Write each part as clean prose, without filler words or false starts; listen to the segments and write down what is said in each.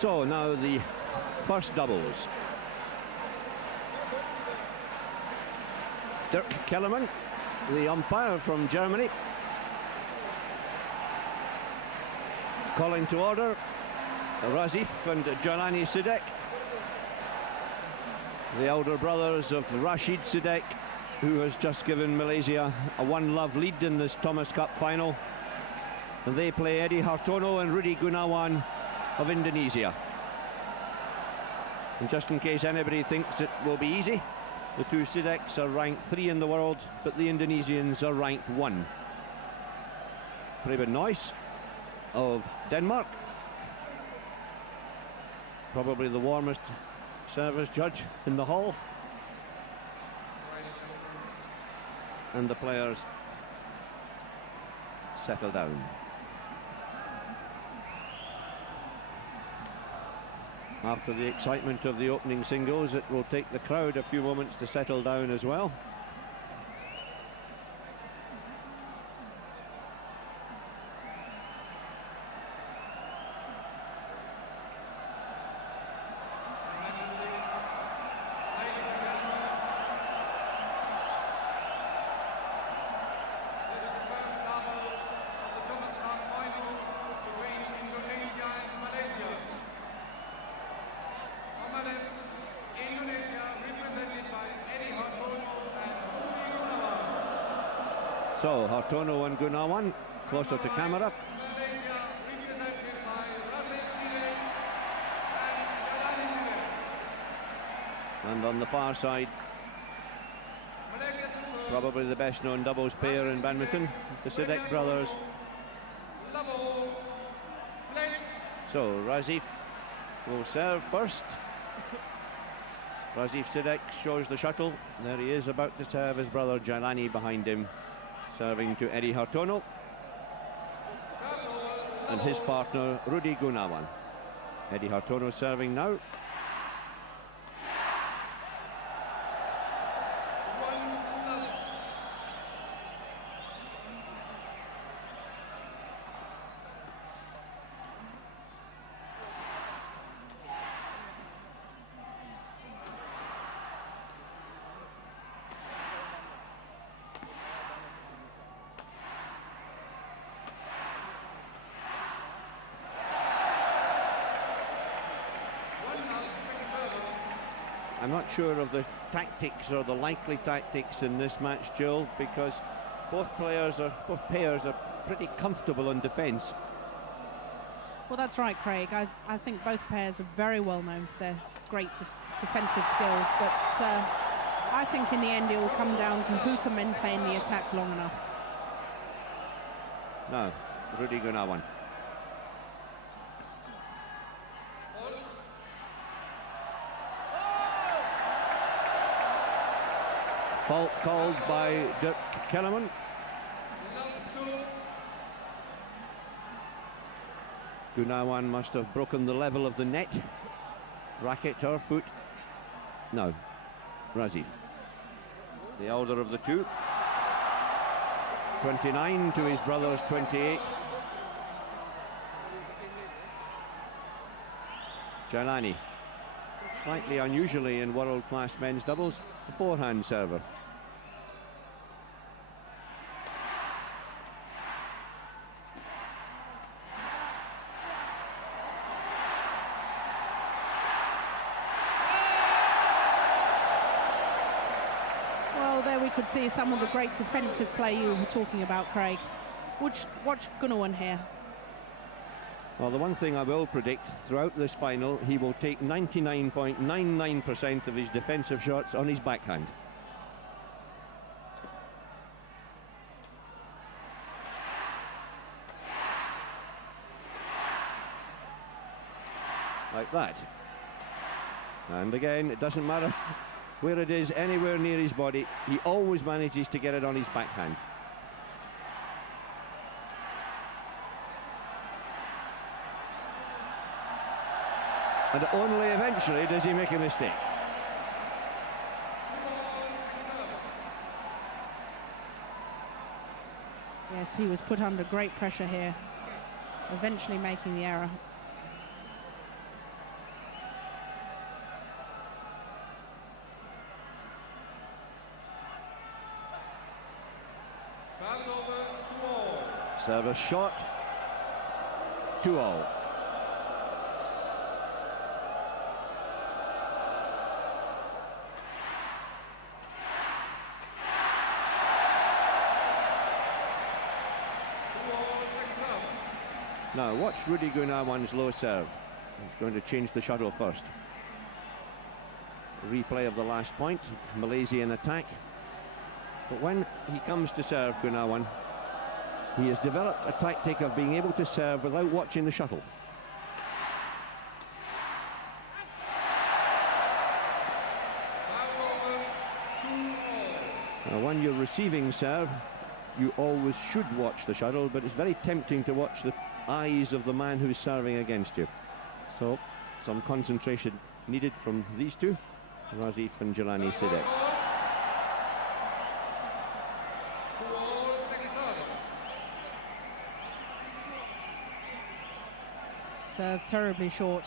So now the first doubles. Dirk Kellerman, the umpire from Germany, calling to order Razif and Jalani Sidek, the elder brothers of Rashid Sidek, who has just given Malaysia a 1-love lead in this Thomas Cup final. And they play Eddy Hartono and Rudy Gunawan of Indonesia. And just in case anybody thinks it will be easy, the two Sideks are ranked 3 in the world, but the Indonesians are ranked 1. Preben Noyce of Denmark, probably the warmest service judge in the hall. And the players settle down. After the excitement of the opening singles, it will take the crowd a few moments to settle down as well. So, Hartono and Gunawan closer to camera. Malaysia, represented by Razif, Sidek and Jalani. And on the far side, probably the best known doubles pair in badminton, the Sidek brothers. So, Razif will serve first. Razif Sidek shows the shuttle. There he is, about to serve his brother Jalani behind him. Serving to Eddy Hartono and his partner Rudy Gunawan. Eddy Hartono serving now. I'm not sure of the tactics or the likely tactics in this match, Jill, because both pairs are pretty comfortable in defence. Well, that's right, Craig. I think both pairs are very well known for their great defensive skills, but I think in the end it will come down to who can maintain the attack long enough. Now, Rudy Gunawan. Fault called by Dirk Kellerman. Gunawan must have broken the level of the net. Racket or foot? No. Razif, the elder of the two. 29 to his brother's 28. Jalani, slightly unusually in world-class men's doubles, a forehand server. Could see some of the great defensive play you were talking about, Craig. Watch Gunawan here. Well, the one thing I will predict throughout this final, he will take 99.99% of his defensive shots on his backhand. Like that. And again, it doesn't matter where it is, anywhere near his body, he always manages to get it on his backhand. And only eventually does he make a mistake. Yes, he was put under great pressure here, eventually making the error. Service shot. 2-all. Now watch Rudy Gunawan's low serve. He's going to change the shuttle first. Replay of the last point, Malaysia in attack. But when he comes to serve, Gunawan, he has developed a tactic of being able to serve without watching the shuttle. Now when you're receiving serve, you always should watch the shuttle, but it's very tempting to watch the eyes of the man who's serving against you. So some concentration needed from these two, Razif and Jalani Sidek. Serve terribly short.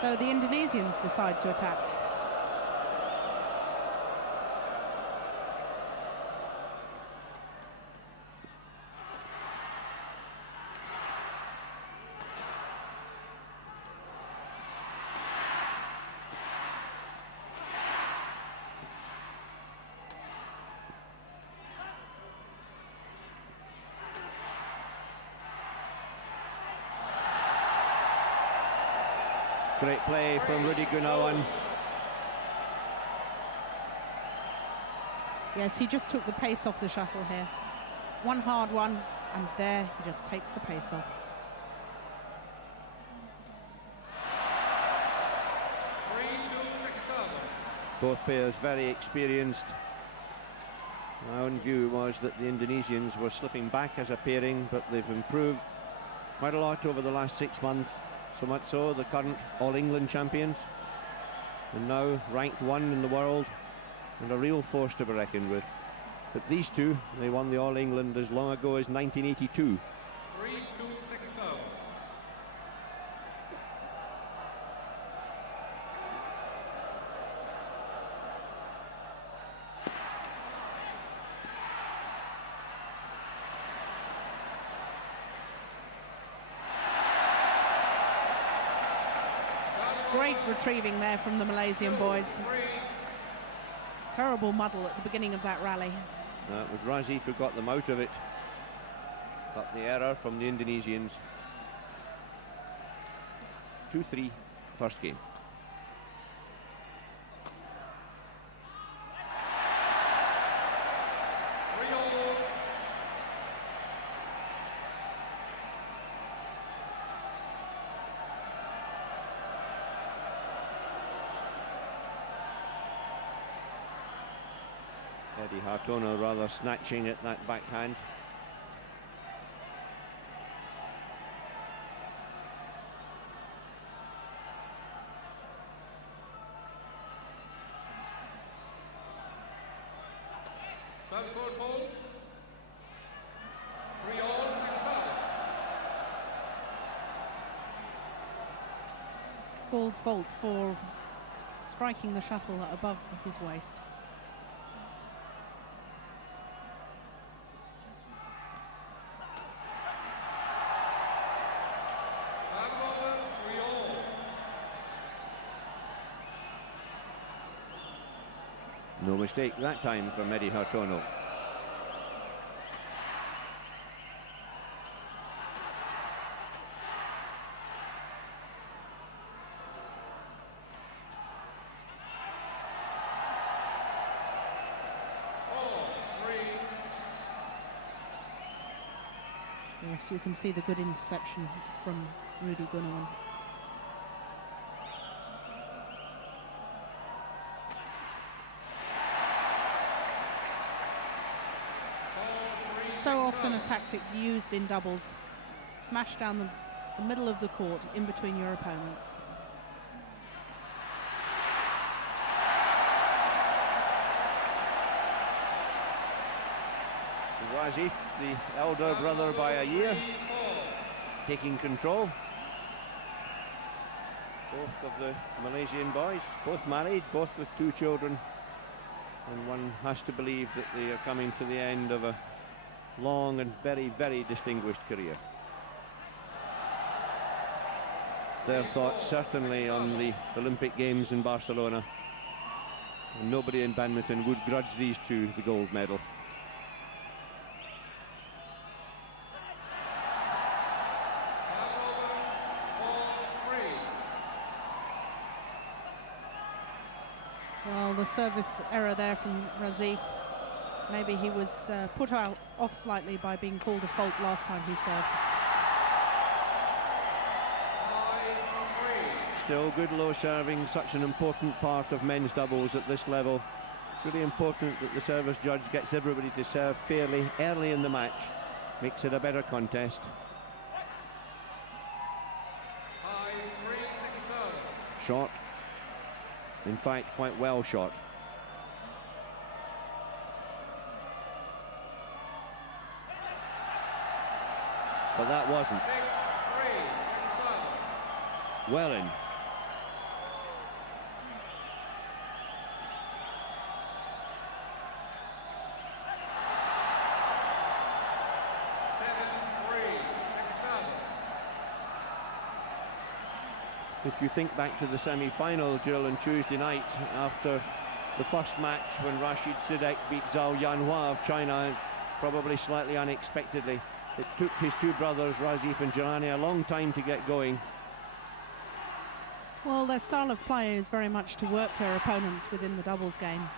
So the Indonesians decide to attack. Great play from Rudy Gunawan. Yes, he just took the pace off the shuttle here. One hard one, and there he just takes the pace off. Both players very experienced. My own view was that the Indonesians were slipping back as a pairing, but they've improved quite a lot over the last 6 months. So much so, the current All-England champions, and now ranked 1 in the world, and a real force to be reckoned with. But these two, they won the All-England as long ago as 1982. 3-2-6-0. Great retrieving there from the Malaysian boys. Terrible muddle at the beginning of that rally. It was Razif who got them out of it. But the error from the Indonesians. 2-3, first game. Eddy Hartono rather snatching at that backhand. Service hold. 3-all, second serve. Called fault for striking the shuttle above his waist. No mistake that time from Eddy Hartono. Yes, you can see the good interception from Rudy Gunawan. So often a tactic used in doubles. Smash down the middle of the court in between your opponents. Razif, the elder brother by a year, taking control. Both of the Malaysian boys, both married, both with 2 children, and one has to believe that they are coming to the end of a long and very, very distinguished career. Their thoughts certainly on the Olympic Games in Barcelona, and nobody in badminton would grudge these 2 the gold medal. Well, the service error there from Razif. Maybe he was put off slightly by being called a fault last time he served. Still good low serving, such an important part of men's doubles at this level. It's really important that the service judge gets everybody to serve fairly early in the match. Makes it a better contest. Shot. In fact, quite well shot. But that wasn't. Well in. If you think back to the semi-final, Jill, on Tuesday night, after the first match when Rashid Sidek beat Zhao Yanhua of China, probably slightly unexpectedly, it took his 2 brothers, Razif and Jalani, a long time to get going. Well, their style of play is very much to work their opponents within the doubles game.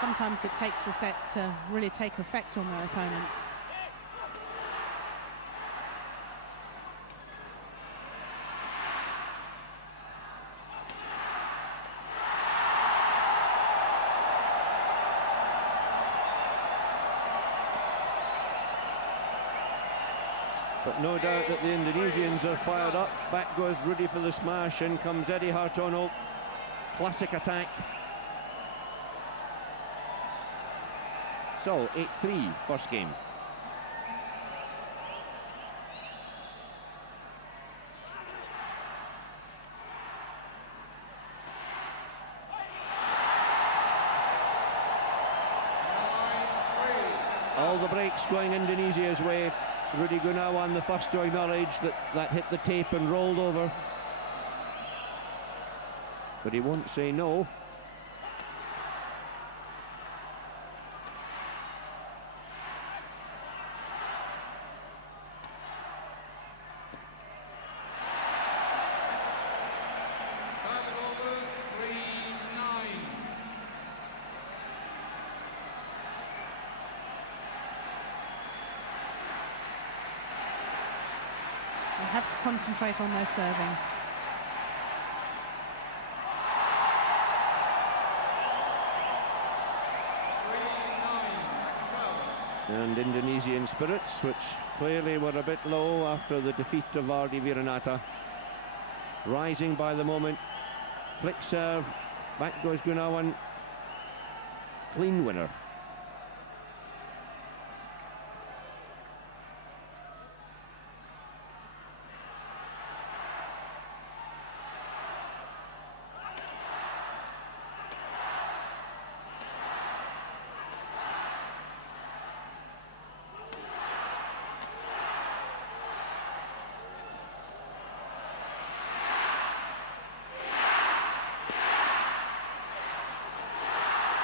Sometimes it takes a set to really take effect on their opponents. But no doubt that the Indonesians are fired up. Back goes Rudy for the smash. In comes Eddy Hartono. Classic attack. So, 8-3, first game. All the breaks going Indonesia's way. Rudy Gunawan, the first to acknowledge that that hit the tape and rolled over. But he won't say no. They have to concentrate on their serving. And Indonesian spirits, which clearly were a bit low after the defeat of Ardi Viranata, rising by the moment. Flick serve, back goes Gunawan. Clean winner.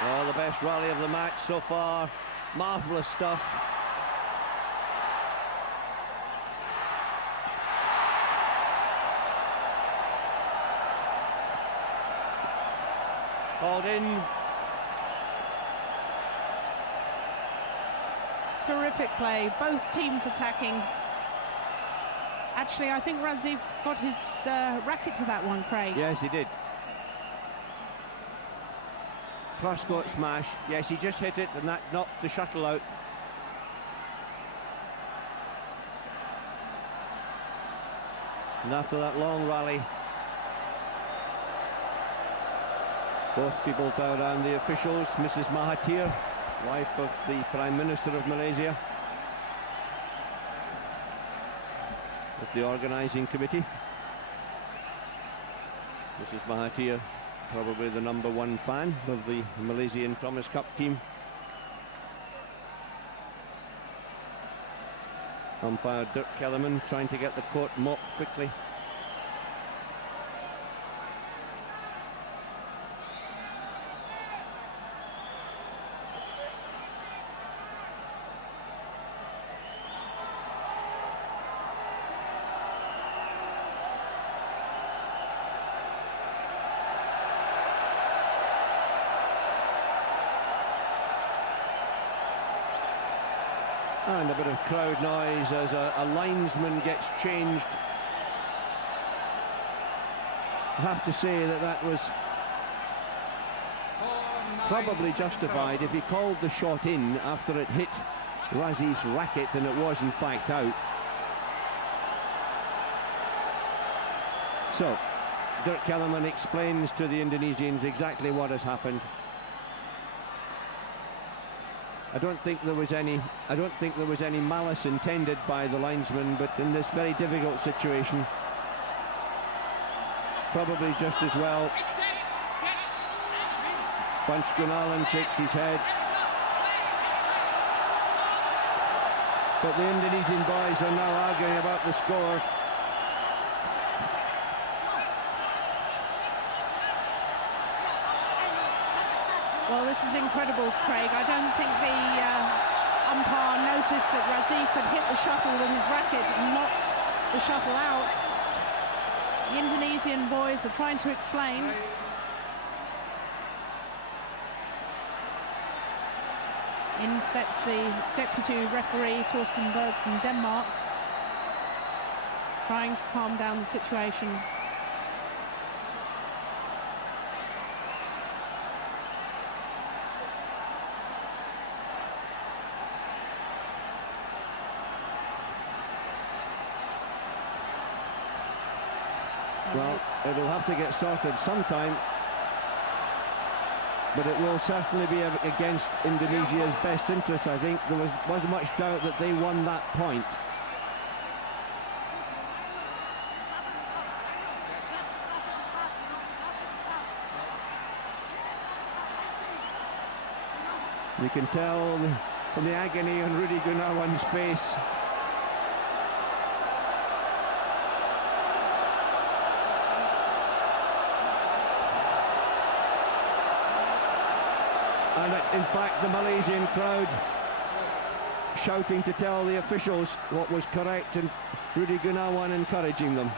Oh, the best rally of the match so far. Marvellous stuff. Called in. Terrific play, both teams attacking. Actually, I think Razif got his racket to that one, Craig. Yes, he did. Cross-court smash. Yes, he just hit it and that knocked the shuttle out. And after that long rally, both people around the officials, Mrs. Mahathir wife of the Prime Minister of Malaysia, with the organising committee. Mrs. Mahathir, probably the #1 fan of the Malaysian Thomas Cup team. Umpire Dirk Kellerman trying to get the court mopped quickly. And a bit of crowd noise as a linesman gets changed. I have to say that was probably justified if he called the shot in after it hit Razif's racket and it was in fact out. So, Dirk Kellerman explains to the Indonesians exactly what has happened. I don't think there was any malice intended by the linesman, but in this very difficult situation, probably just as well. Punch Gunawan shakes his head. But the Indonesian boys are now arguing about the score. Well, this is incredible, Craig. I don't think the umpire noticed that Razif had hit the shuttle with his racket and knocked the shuttle out. The Indonesian boys are trying to explain. In steps the deputy referee, Torsten Berg from Denmark, trying to calm down the situation. Well, it'll have to get sorted sometime, but it will certainly be against Indonesia's best interest. I think there wasn't much doubt that they won that point. You can tell from the agony on Rudy Gunawan's face. And in fact, the Malaysian crowd shouting to tell the officials what was correct, and Rudy Gunawan encouraging them.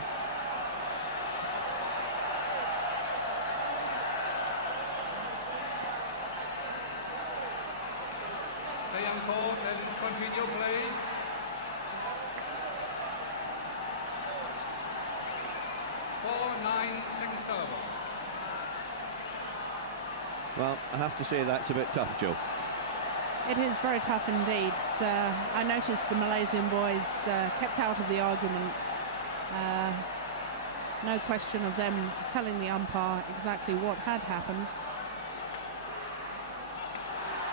Stay on court and continue play. Well, I have to say that's a bit tough, Joe. It is very tough indeed. I noticed the Malaysian boys kept out of the argument. No question of them telling the umpire exactly what had happened.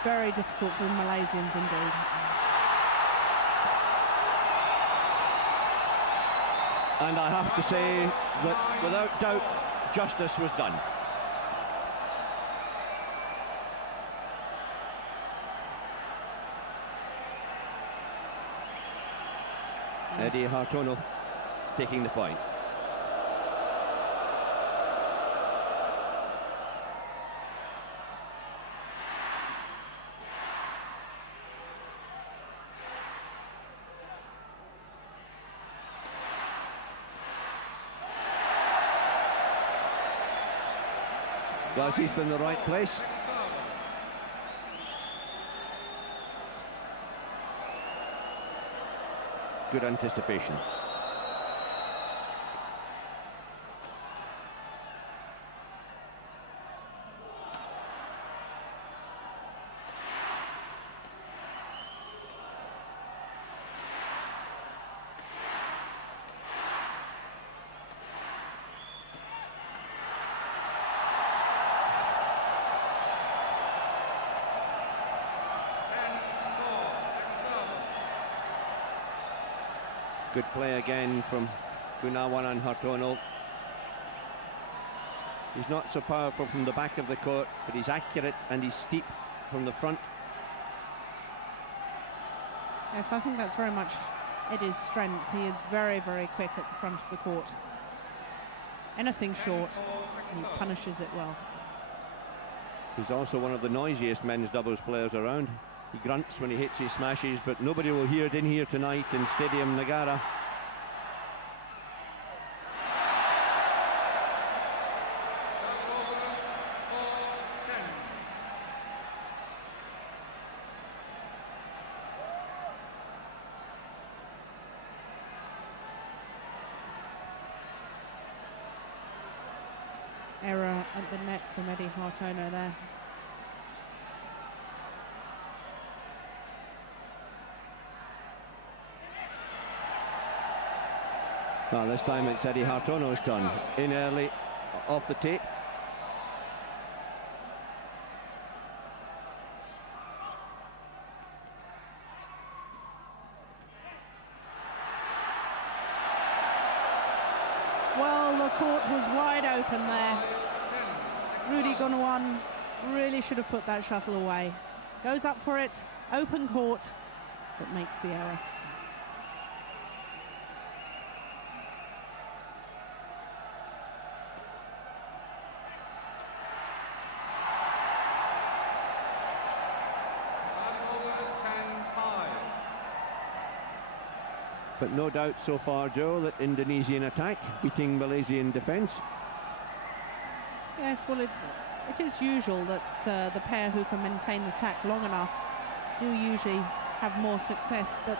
Very difficult for the Malaysians indeed. And I have to say that without doubt, justice was done. Eddy Hartono taking the point. Razif in the right place. Good anticipation. Good play again from Gunawan and Hartono. He's not so powerful from the back of the court, but he's accurate and he's steep from the front. Yes, I think that's very much Eddy's strength. He is very, very quick at the front of the court. Anything short, he punishes it well. He's also one of the noisiest men's doubles players around. He grunts when he hits his smashes, but nobody will hear it in here tonight in Stadium Nagara. Error at the net from Eddy Hartono there. Well, this time it's Eddy Hartono's turn. In early, off the tape. Well, the court was wide open there. Rudy Gunawan really should have put that shuttle away. Goes up for it, open court, but makes the error. But no doubt so far, Joe, that Indonesian attack beating Malaysian defence. Yes, well, it is usual that the pair who can maintain the attack long enough do usually have more success, but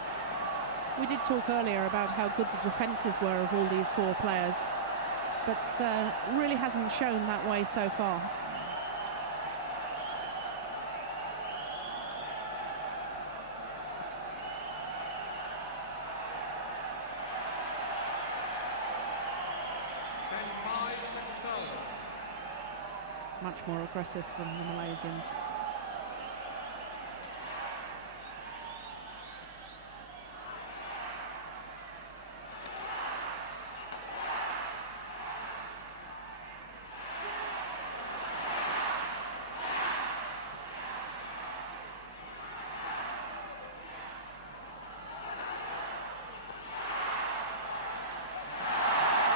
we did talk earlier about how good the defences were of all these four players, but really hasn't shown that way so far. Much more aggressive from the Malaysians.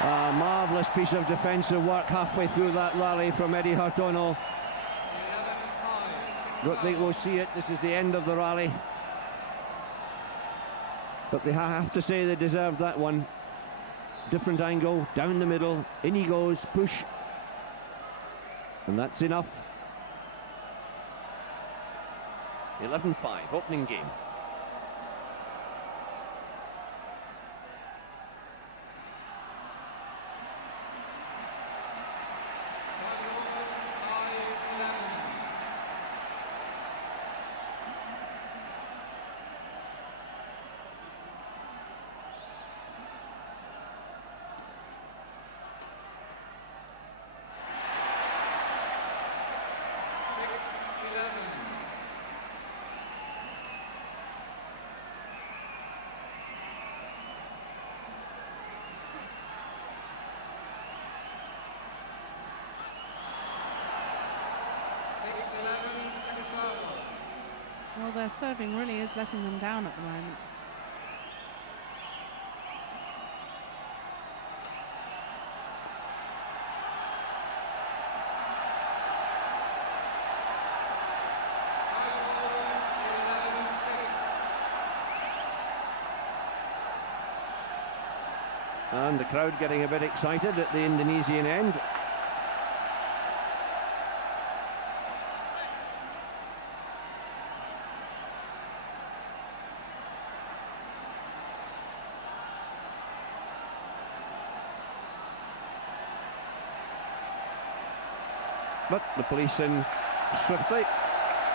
A marvellous piece of defensive work halfway through that rally from Eddy Hartono. Don't think we'll see it. This is the end of the rally. But they have to say they deserved that one. Different angle, down the middle, in he goes, push. And that's enough. 11-5, opening game. Well, their serving really is letting them down at the moment. And the crowd getting a bit excited at the Indonesian end. But the police in swiftly.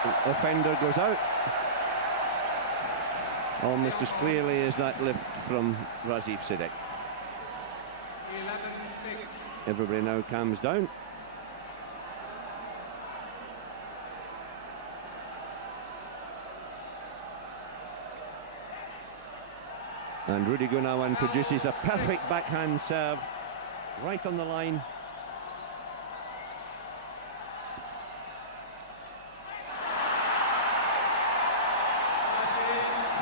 The offender goes out. Almost as clearly as that lift from Razif Sidek. 11-6. Everybody now calms down. And Rudy Gunawan produces a perfect backhand serve, right on the line.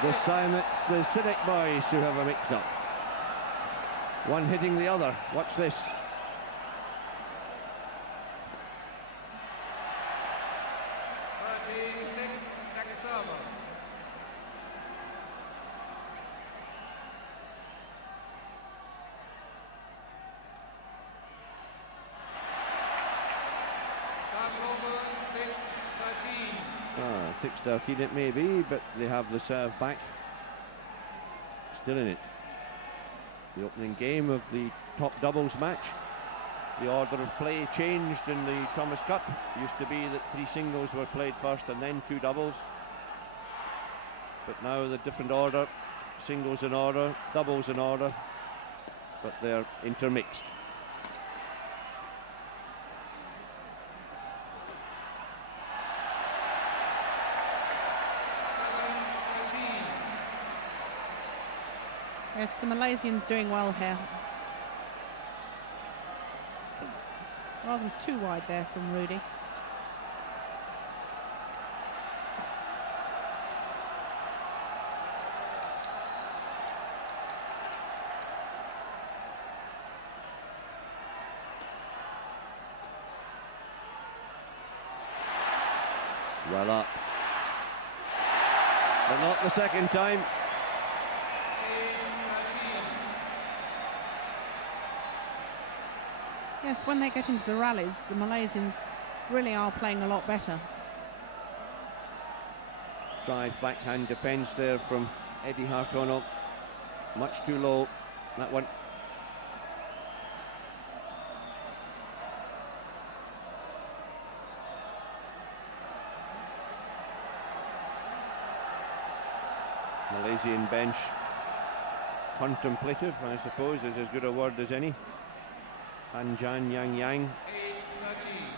This time it's the Sidek boys who have a mix-up. One hitting the other. Watch this. Ah, 6-13 it may be, but they have the serve back. Still in it. The opening game of the top doubles match. The order of play changed in the Thomas Cup. It used to be that 3 singles were played first and then 2 doubles. But now the different order, singles in order, doubles in order, but they're intermixed. Yes, the Malaysians doing well here. Rather too wide there from Rudy. Well up. But not the second time. Yes, when they get into the rallies, the Malaysians really are playing a lot better. Drive backhand defence there from Eddy Hartono. Much too low, that one. Malaysian bench contemplative, I suppose, is as good a word as any. Anjan Yang,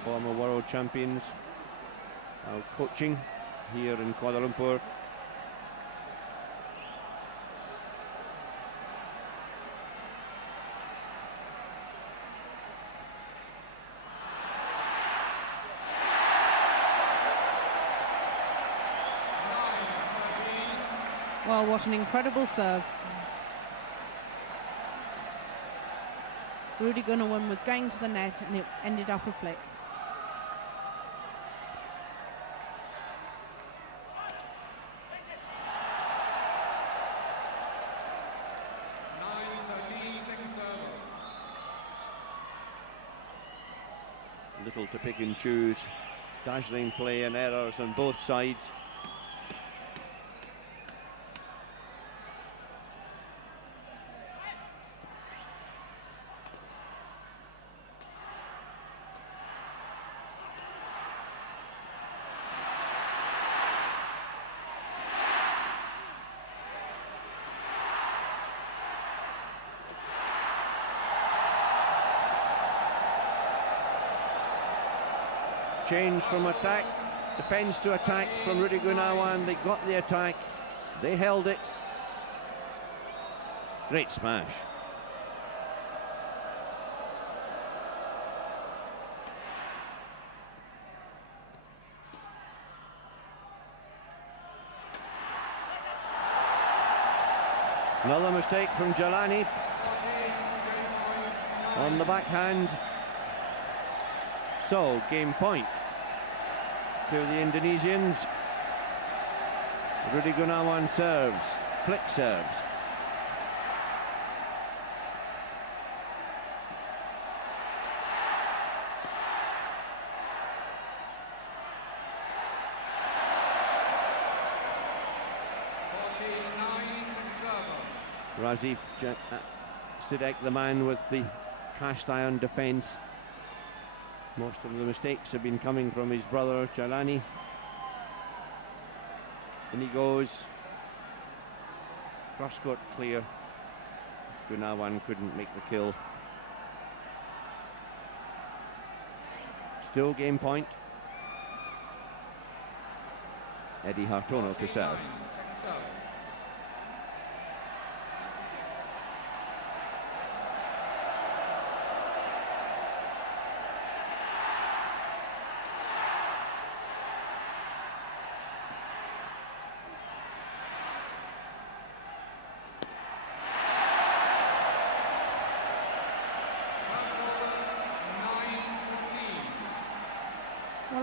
former world champions, now coaching here in Kuala Lumpur. Well, what an incredible serve. Rudy Gunawan was going to the net and it ended up a flick. Little to pick and choose. Dazzling play and errors on both sides. Change from attack, defence to attack from Rudy Gunawan. They got the attack, they held it. Great smash. Another mistake from Jalani on the backhand. So, game point to the Indonesians. Rudy Gunawan serves, flick serves. Razif, Sidek, the man with the cast iron defence. Most of the mistakes have been coming from his brother Jalani. And he goes. Cross court clear. Gunawan couldn't make the kill. Still game point. Eddy Hartono to serve.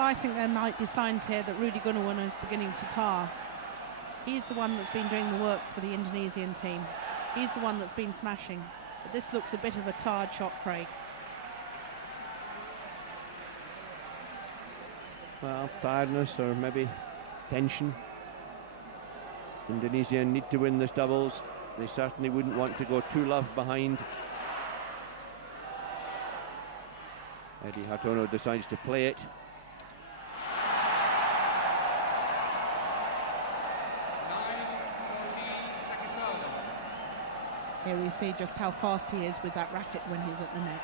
I think there might be signs here that Rudy Gunawan is beginning to tire. He's the one that's been doing the work for the Indonesian team. He's the one that's been smashing. But this looks a bit of a tired shot, Craig. Well, tiredness or maybe tension. Indonesia need to win this doubles. They certainly wouldn't want to go 2-love behind. Eddy Hartono decides to play it. Here we see just how fast he is with that racket when he's at the net.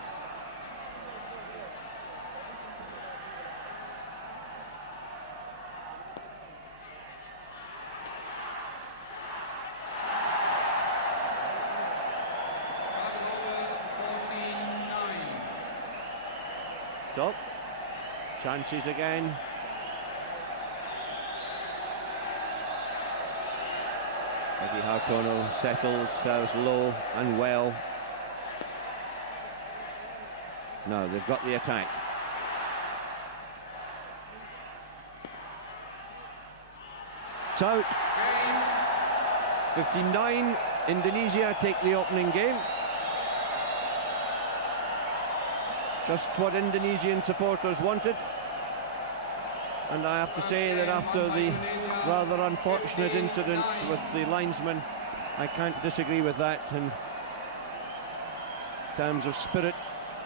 So, chances again. Eddy Hartono settles, serves low and well. No, they've got the attack. It's out. 59, Indonesia take the opening game. Just what Indonesian supporters wanted. And I have to say that after the rather unfortunate incident with the linesman, I can't disagree with that. In terms of spirit,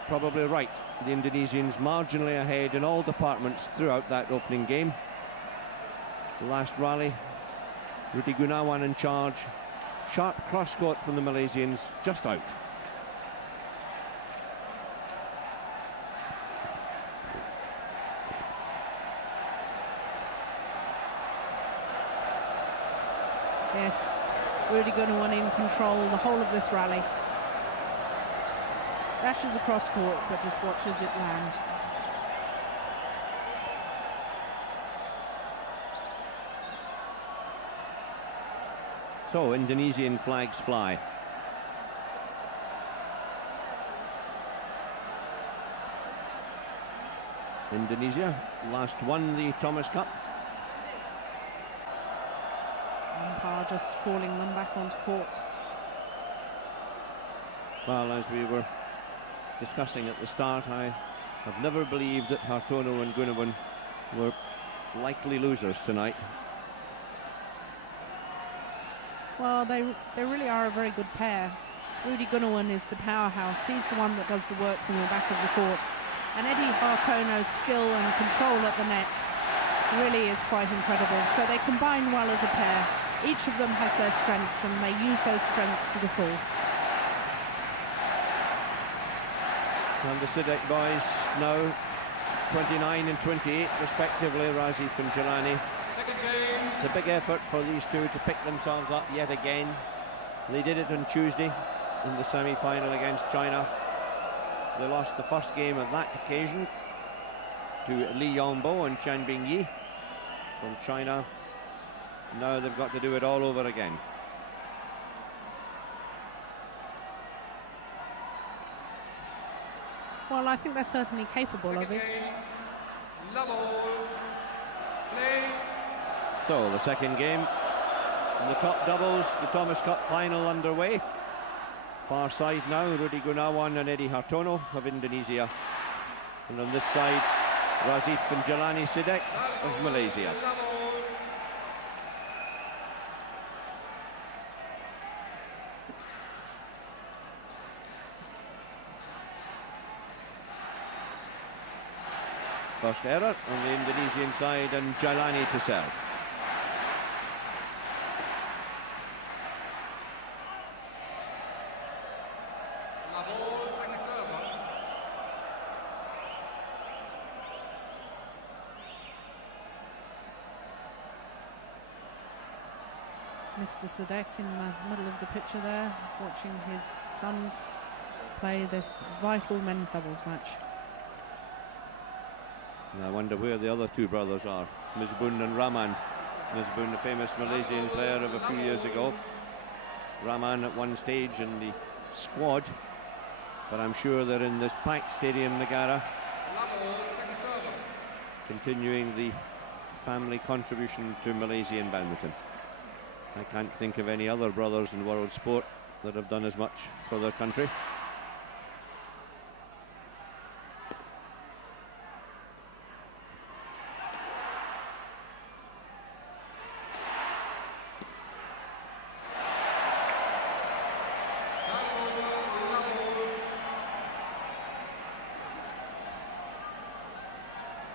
probably right. The Indonesians marginally ahead in all departments throughout that opening game. The last rally, Rudy Gunawan in charge. Sharp cross-court from the Malaysians, just out. Yes, Rudy Gunawan in control the whole of this rally. Dashes across court, but just watches it land. So, Indonesian flags fly. Indonesia last won the Thomas Cup. Umpire just calling them back onto court. Well, as we were discussing at the start, I have never believed that Hartono and Gunawan were likely losers tonight. Well, they really are a very good pair. Rudy Gunawan is the powerhouse. He's the one that does the work from the back of the court. And Eddy Hartono's skill and control at the net really is quite incredible. So they combine well as a pair. Each of them has their strengths, and they use those strengths to the full. And the Sidek boys now 29 and 28 respectively, Razif and Jalani. It's a big effort for these two to pick themselves up yet again. They did it on Tuesday in the semi-final against China. They lost the first game on that occasion to Li Yongbo and Chen Bingyi from China. Now they've got to do it all over again. Well, I think they're certainly capable of it. So the second game in the top doubles, the Thomas Cup final underway. Far side now, Rudy Gunawan and Eddy Hartono of Indonesia. And on this side, Razif and Jalani Sidek of Malaysia. First error on the Indonesian side, and Jalani to serve. Mr. Sidek in the middle of the picture there, watching his sons play this vital men's doubles match. And I wonder where the other two brothers are, Misbun and Rahman. Misbun, the famous Malaysian player of a few years ago. Rahman at one stage in the squad, but I'm sure they're in this packed stadium, Negara. continuing the family contribution to Malaysian badminton. I can't think of any other brothers in world sport that have done as much for their country.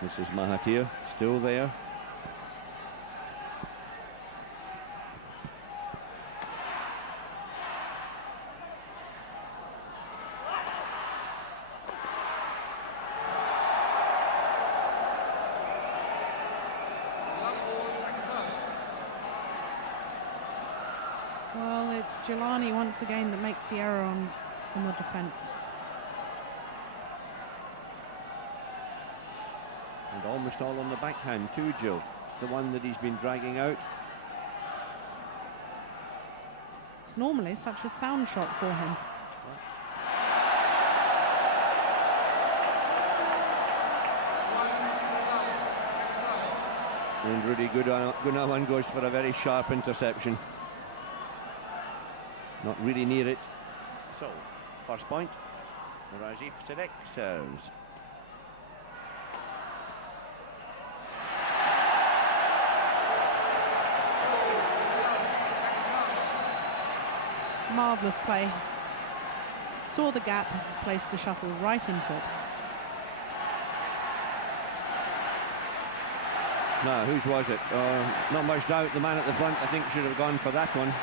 This is Mahathir, still there. Well, it's Jalani once again that makes the error on the defence. And almost all on the backhand too, Joe. It's the one that he's been dragging out. It's normally such a sound shot for him. And Rudy Gunawan goes for a very sharp interception. Not really near it. So, first point. Razif Sidek serves. Marvellous play. Saw the gap, placed the shuttle right into it. Now, whose was it? Not much doubt, the man at the front, I think, should have gone for that one.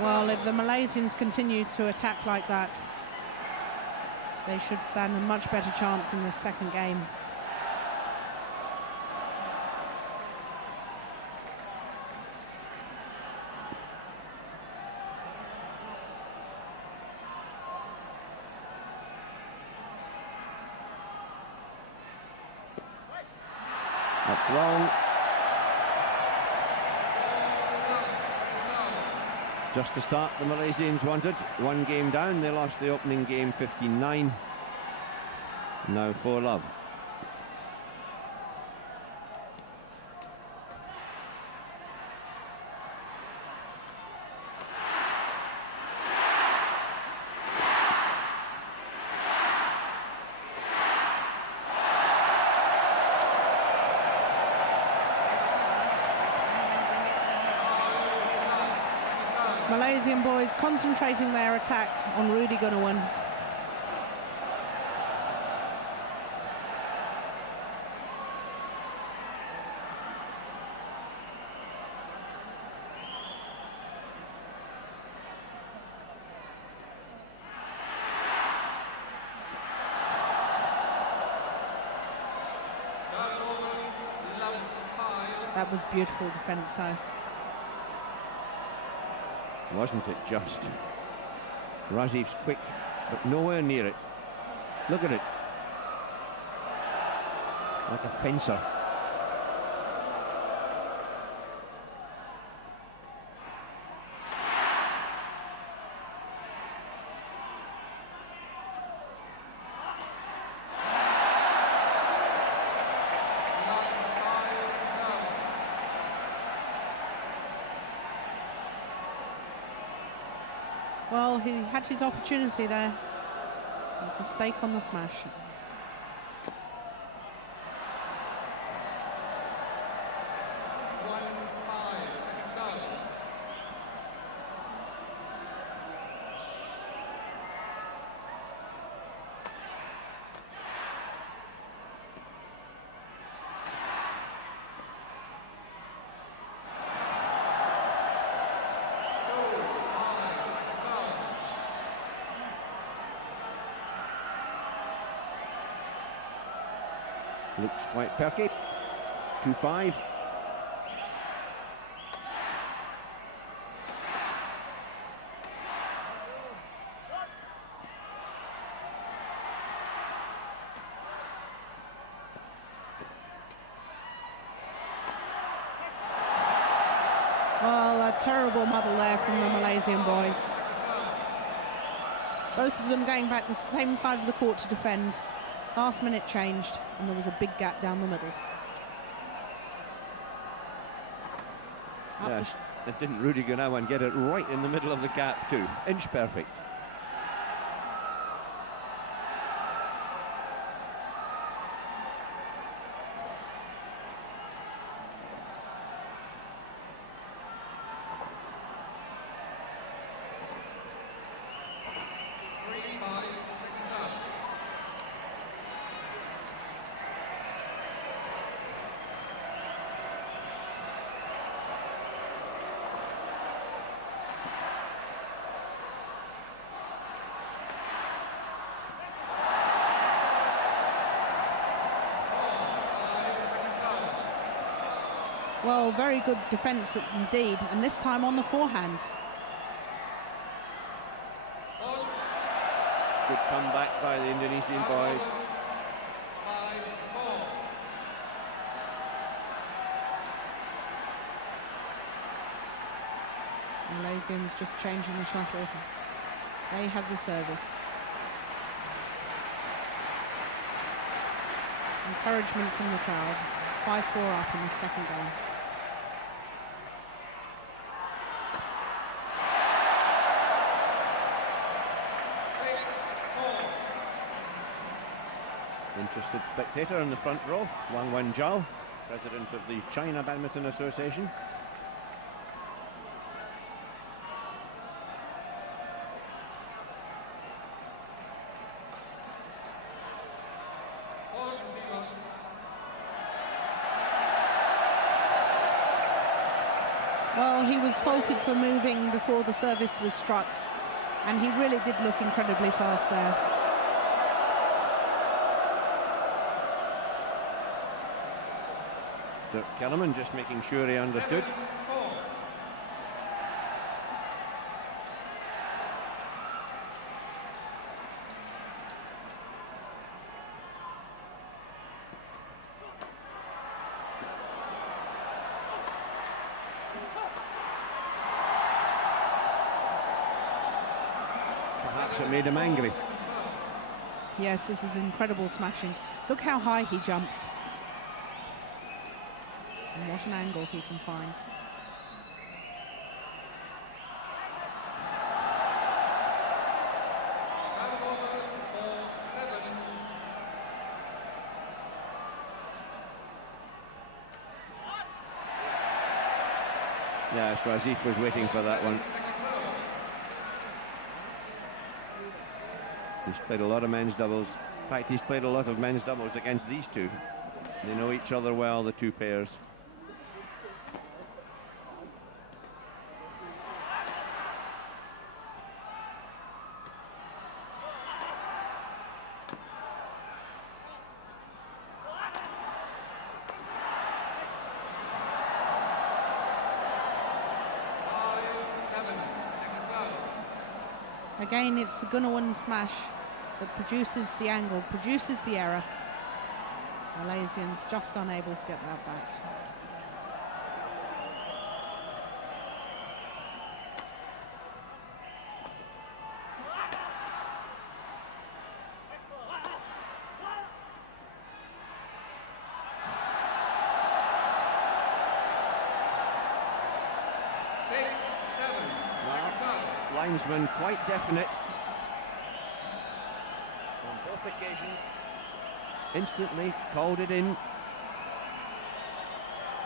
Well, if the Malaysians continue to attack like that, they should stand a much better chance in the second game. That's wrong. Just to start, the Malaysians wanted. One game down, they lost the opening game 15-9. Now 4-love. Malaysian boys concentrating their attack on Rudy Gunawan. That was beautiful defence though. Wasn't it just? Razif's quick, but nowhere near it. Look at it. Like a fencer. Well, he had his opportunity there. Mistake on the smash. Looks quite perky. 2-5. terrible muddle there from the Malaysian boys. Both of them going back the same side of the court to defend. Last minute changed, and there was a big gap down the middle. Yes, didn't Rudy Gunawan get it right in the middle of the gap too? Inch perfect. Well, very good defence indeed, and this time on the forehand. Good comeback by the Indonesian boys. Malaysians just changing the shuttle. They have the service. Encouragement from the crowd. 5-4 up in the second game. Interested spectator in the front row, Wang Wenjiao, president of the China Badminton Association. Well, he was faulted for moving before the service was struck, and he really did look incredibly fast there. Dirk Kellerman just making sure he understood. Perhaps it made him angry. Yes, this is incredible smashing. Look how high he jumps. And what an angle he can find. Yes, Razif was waiting for that one. He's played a lot of men's doubles. In fact, he's played a lot of men's doubles against these two. They know each other well, the two pairs. Again, it's the Gunawan smash that produces the angle, produces the error. Malaysians just unable to get that back. Linesman quite definite on both occasions. Instantly called it in.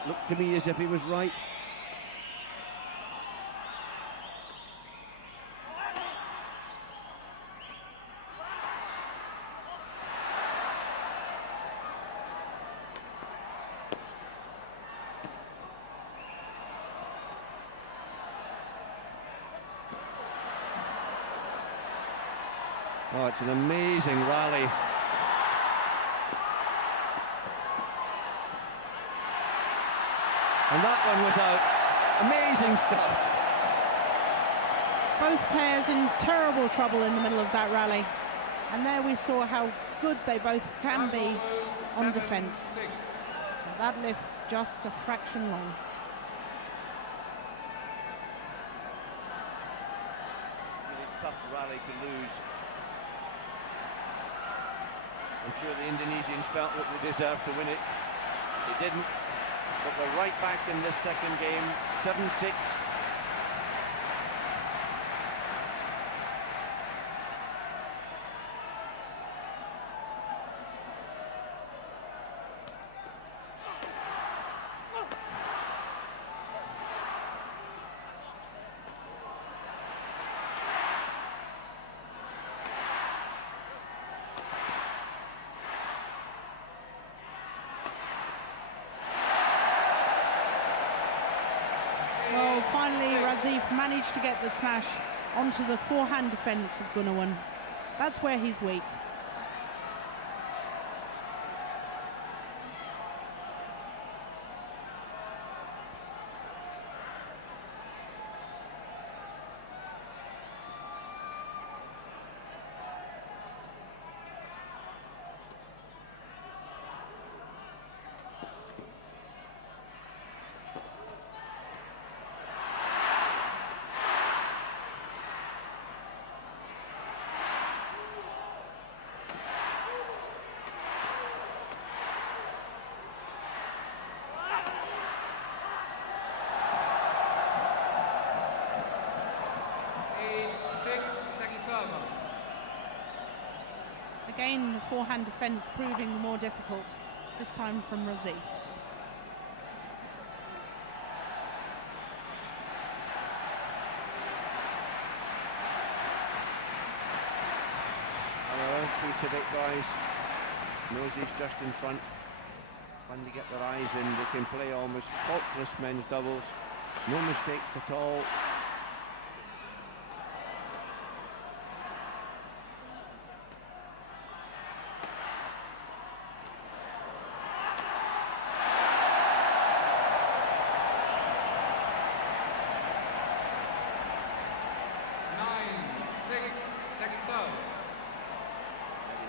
Looked to me as if he was right. Oh, it's an amazing rally. And that one was out. Amazing stuff. Both pairs in terrible trouble in the middle of that rally. And there we saw how good they both can be on defence. That lift just a fraction long. to lose. I'm sure the Indonesians felt that they deserved to win it. They didn't, but we're right back in this second game, 7-6. Well, finally, Razif managed to get the smash onto the forehand defence of Gunawan. That's where he's weak. Again, the forehand defence proving more difficult, this time from Razif. However, two Sidek guys knows he's just in front. When they get their eyes in, they can play almost faultless men's doubles. No mistakes at all.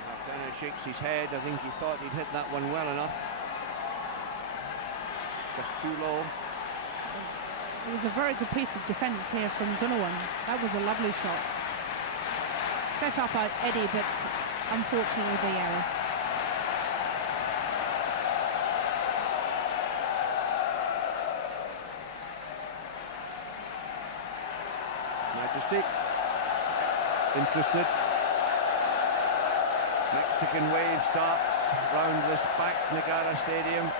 Hartono shakes his head. I think he thought he'd hit that one well enough. Just too low. It was a very good piece of defence here from Gunawan. That was a lovely shot. Set up by Eddy, but unfortunately the error. Majesty. Interested. Mexican wave starts round this back Nagara Stadium.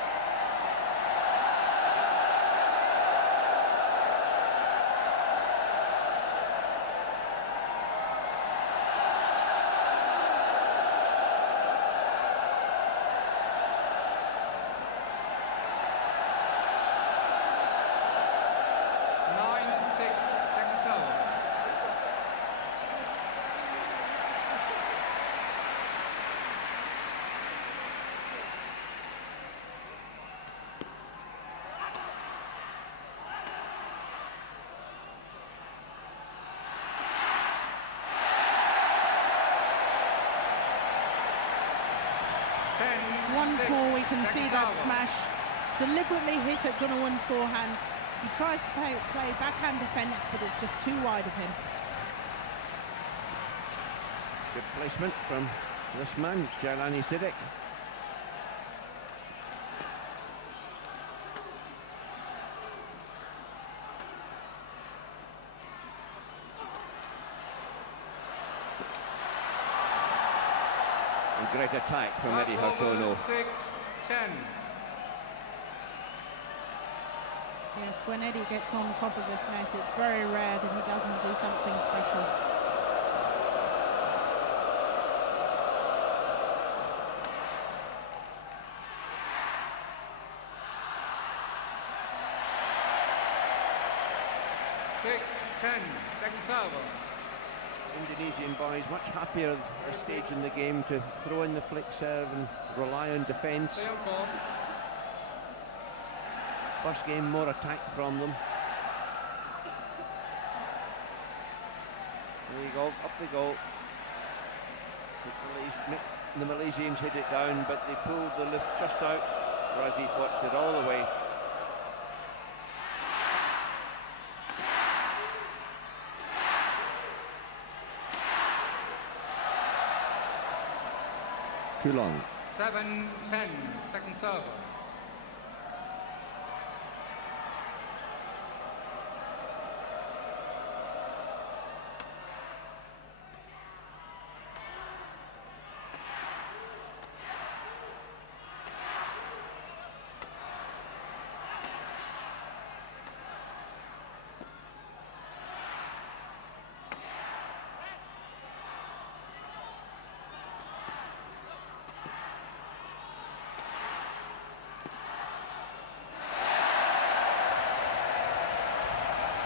Once more we can see that smash deliberately hit at Gunawan's forehand. He tries to play backhand defence, but it's just too wide of him. Good placement from this man, Jalani Sidek. Great attack from Eddy Hartono. 6-10. Yes, when Eddy gets on top of this net, it's very rare that he doesn't do something special. Second server. Indonesian boys much happier at this stage in the game to throw in the flick serve and rely on defence. First game, more attack from them. There you go, up they go. The Malaysians hit it down, but they pulled the lift just out. Razif watched it all the way. too long. 7-10, second serve.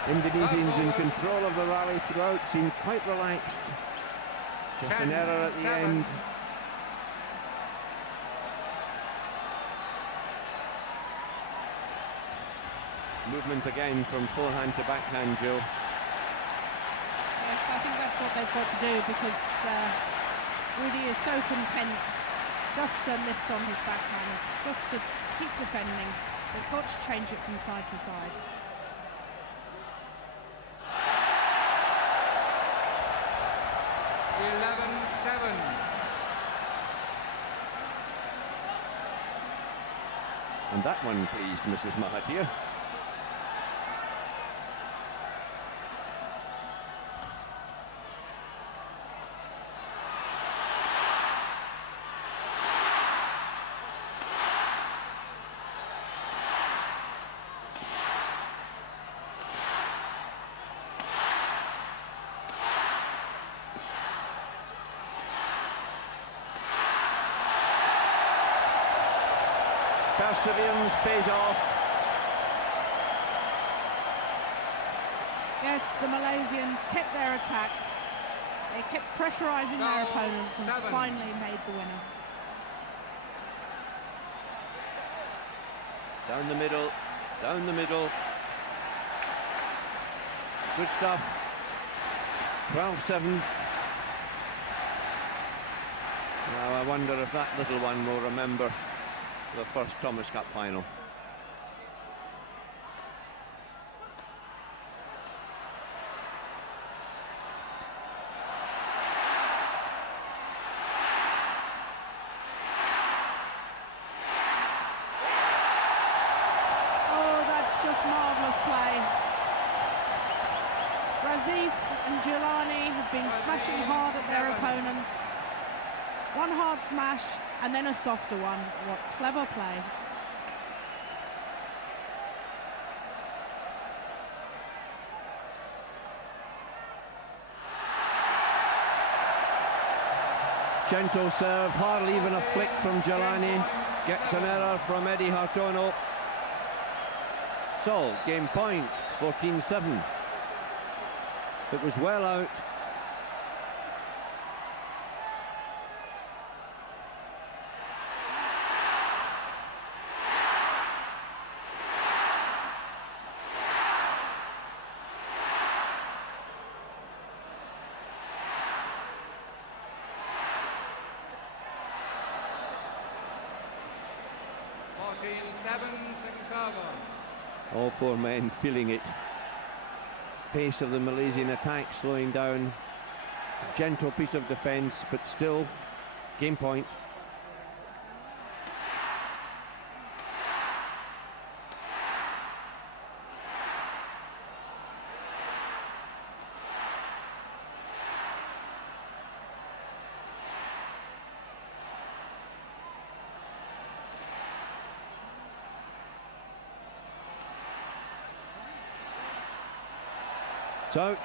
Indonesians in control of the rally throughout, seem quite relaxed. Just an error at the end. Movement again from forehand to backhand, Joe. Yes, I think that's what they've got to do, because Rudy is so content just to lift on his backhand, just to keep defending. They've got to change it from side to side. And that one pleased Mrs. Mahathir. Perseverance pays off. Yes, the Malaysians kept their attack. They kept pressurising their opponents and finally made the winner. Down the middle, down the middle. Good stuff. 12-7. Now I wonder if that little one will remember the first Thomas Cup final. Oh, that's just marvellous play. Razif and Jalani have been smashing hard at their opponents. One hard smash and then a softer one. What clever play. Gentle serve, hardly even a flick from Jalani. Gets an error from Eddy Hartono. So, game point, 14-7. It was well out. All four men feeling it. Pace of the Malaysian attack slowing down. A gentle piece of defence, but still game point. It's out.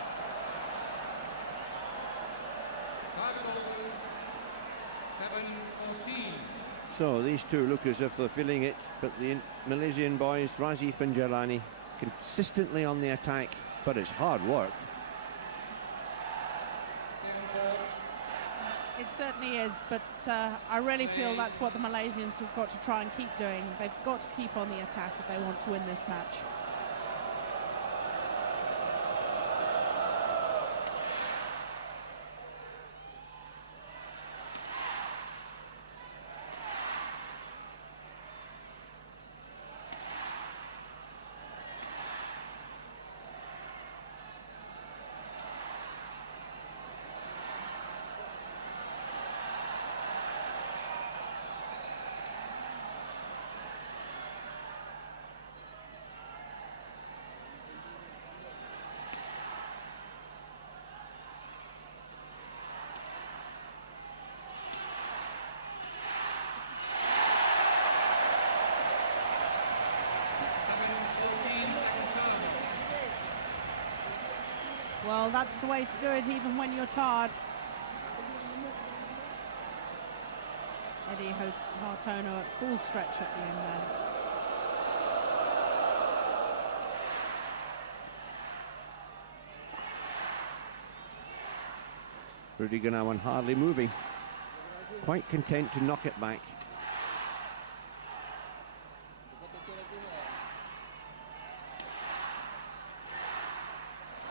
So these two look as if they're feeling it, but the Malaysian boys, Razif and Jalani, consistently on the attack, but it's hard work. It certainly is, but I really feel that's what the Malaysians have got to try and keep doing. They've got to keep on the attack if they want to win this match. Well, that's the way to do it, even when you're tired. Eddy Hartono at full stretch at the end there. Rudy Gunawan hardly moving, quite content to knock it back.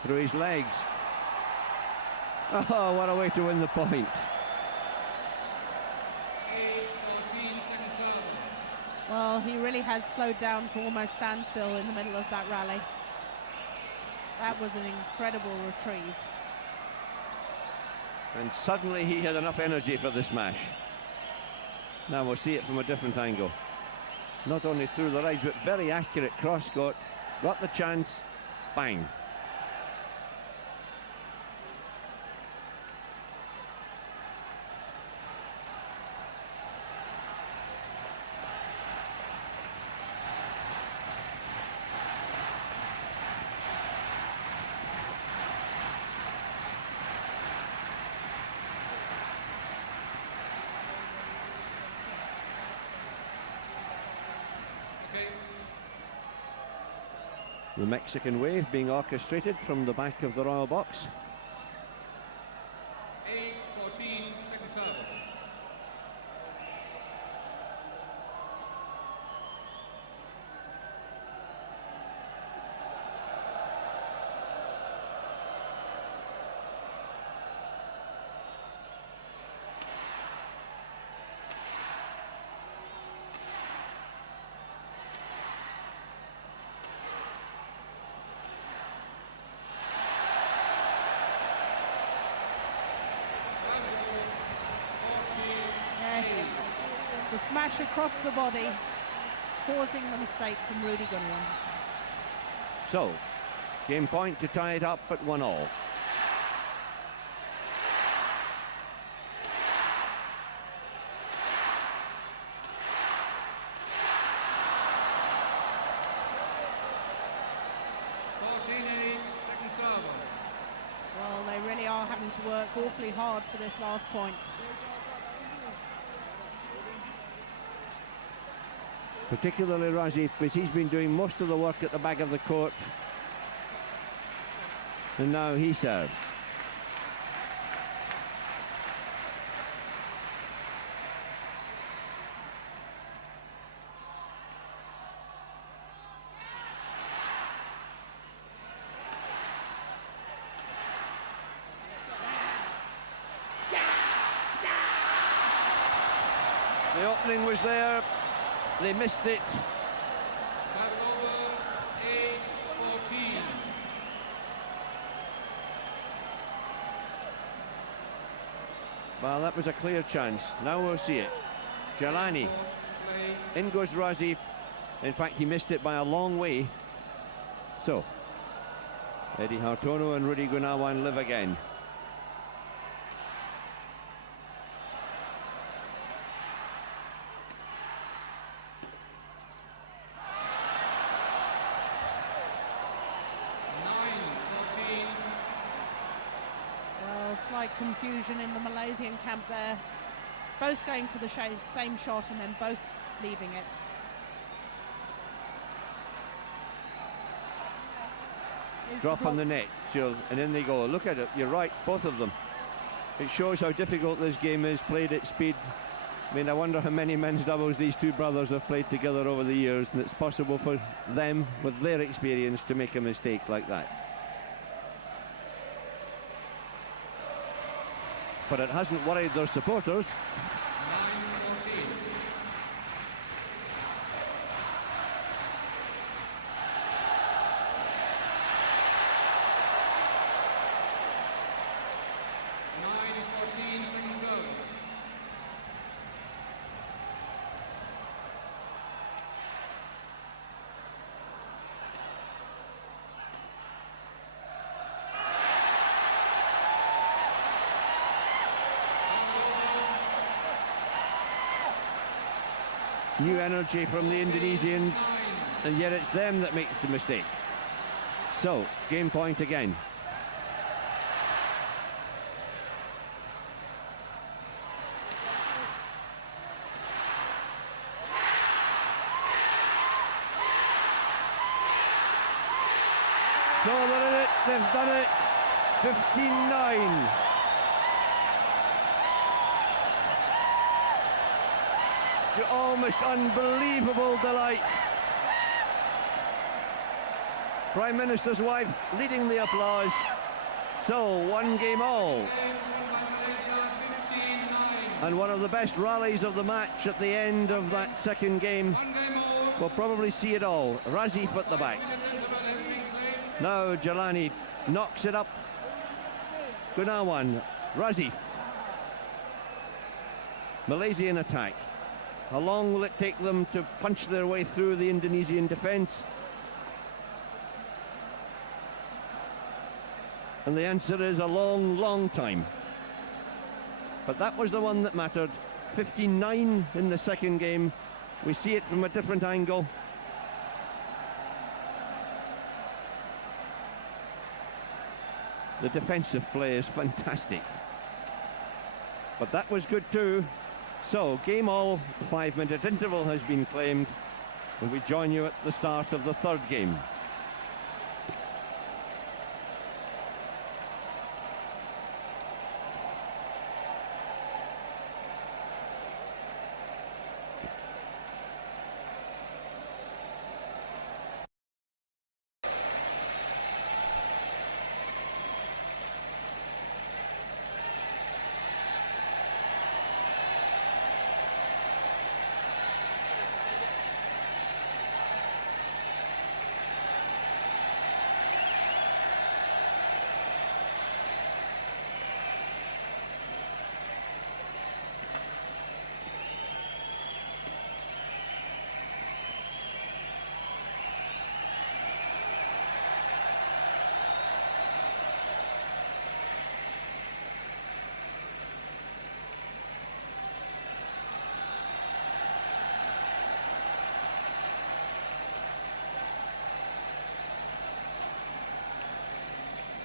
Through his legs. Oh, what a way to win the point. 8-14, second serve. Well, he really has slowed down to almost standstill in the middle of that rally. That was an incredible retrieve. And suddenly he had enough energy for the smash. Now we'll see it from a different angle. Not only through the legs, but very accurate cross got the chance, bang. The Mexican wave being orchestrated from the back of the royal box. 8-14, second serve. The smash across the body, causing the mistake from Rudy Gunawan. So, game point to tie it up at 1-all. Second serve. Well, they really are having to work awfully hard for this last point. Particularly Razif, because he's been doing most of the work at the back of the court. And now he serves. The opening was there. They missed it. Serve over, 8-14. Well, that was a clear chance. Now we'll see it. Jalani. In goes Razif. In fact, he missed it by a long way. So, Eddy Hartono and Rudy Gunawan live again. Slight confusion in the Malaysian camp there. Both going for the same shot and then both leaving it. Drop on the net, Jill, and in they go. Look at it, you're right, both of them. It shows how difficult this game is, played at speed. I mean, I wonder how many men's doubles these two brothers have played together over the years, and it's possible for them, with their experience, to make a mistake like that. But it hasn't worried their supporters. 9-14. Second serve. New energy from the Indonesians, and yet it's them that makes the mistake. So, game point again. So they're in it, they've done it. 15-9. To almost unbelievable delight. Prime Minister's wife leading the applause. So, one game all. And one of the best rallies of the match at the end of that second game. We'll probably see it all. Razif at the back. Now Jalani knocks it up. Gunawan, Razif. Malaysian attack. How long will it take them to punch their way through the Indonesian defence? And the answer is a long, long time. But that was the one that mattered. 15-9 in the second game. We see it from a different angle. The defensive play is fantastic. But that was good too. So, game all, the 5-minute interval has been claimed. And we join you at the start of the third game.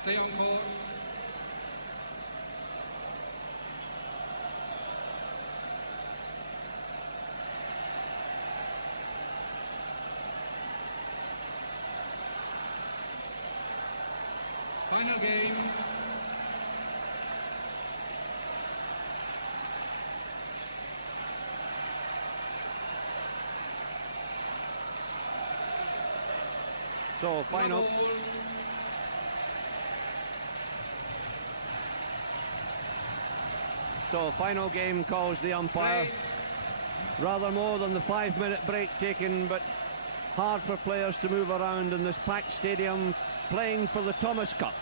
Stay on court. Final game. So, final. So, final game calls the umpire. Rather more than the 5-minute break taken, but hard for players to move around in this packed stadium playing for the Thomas Cup.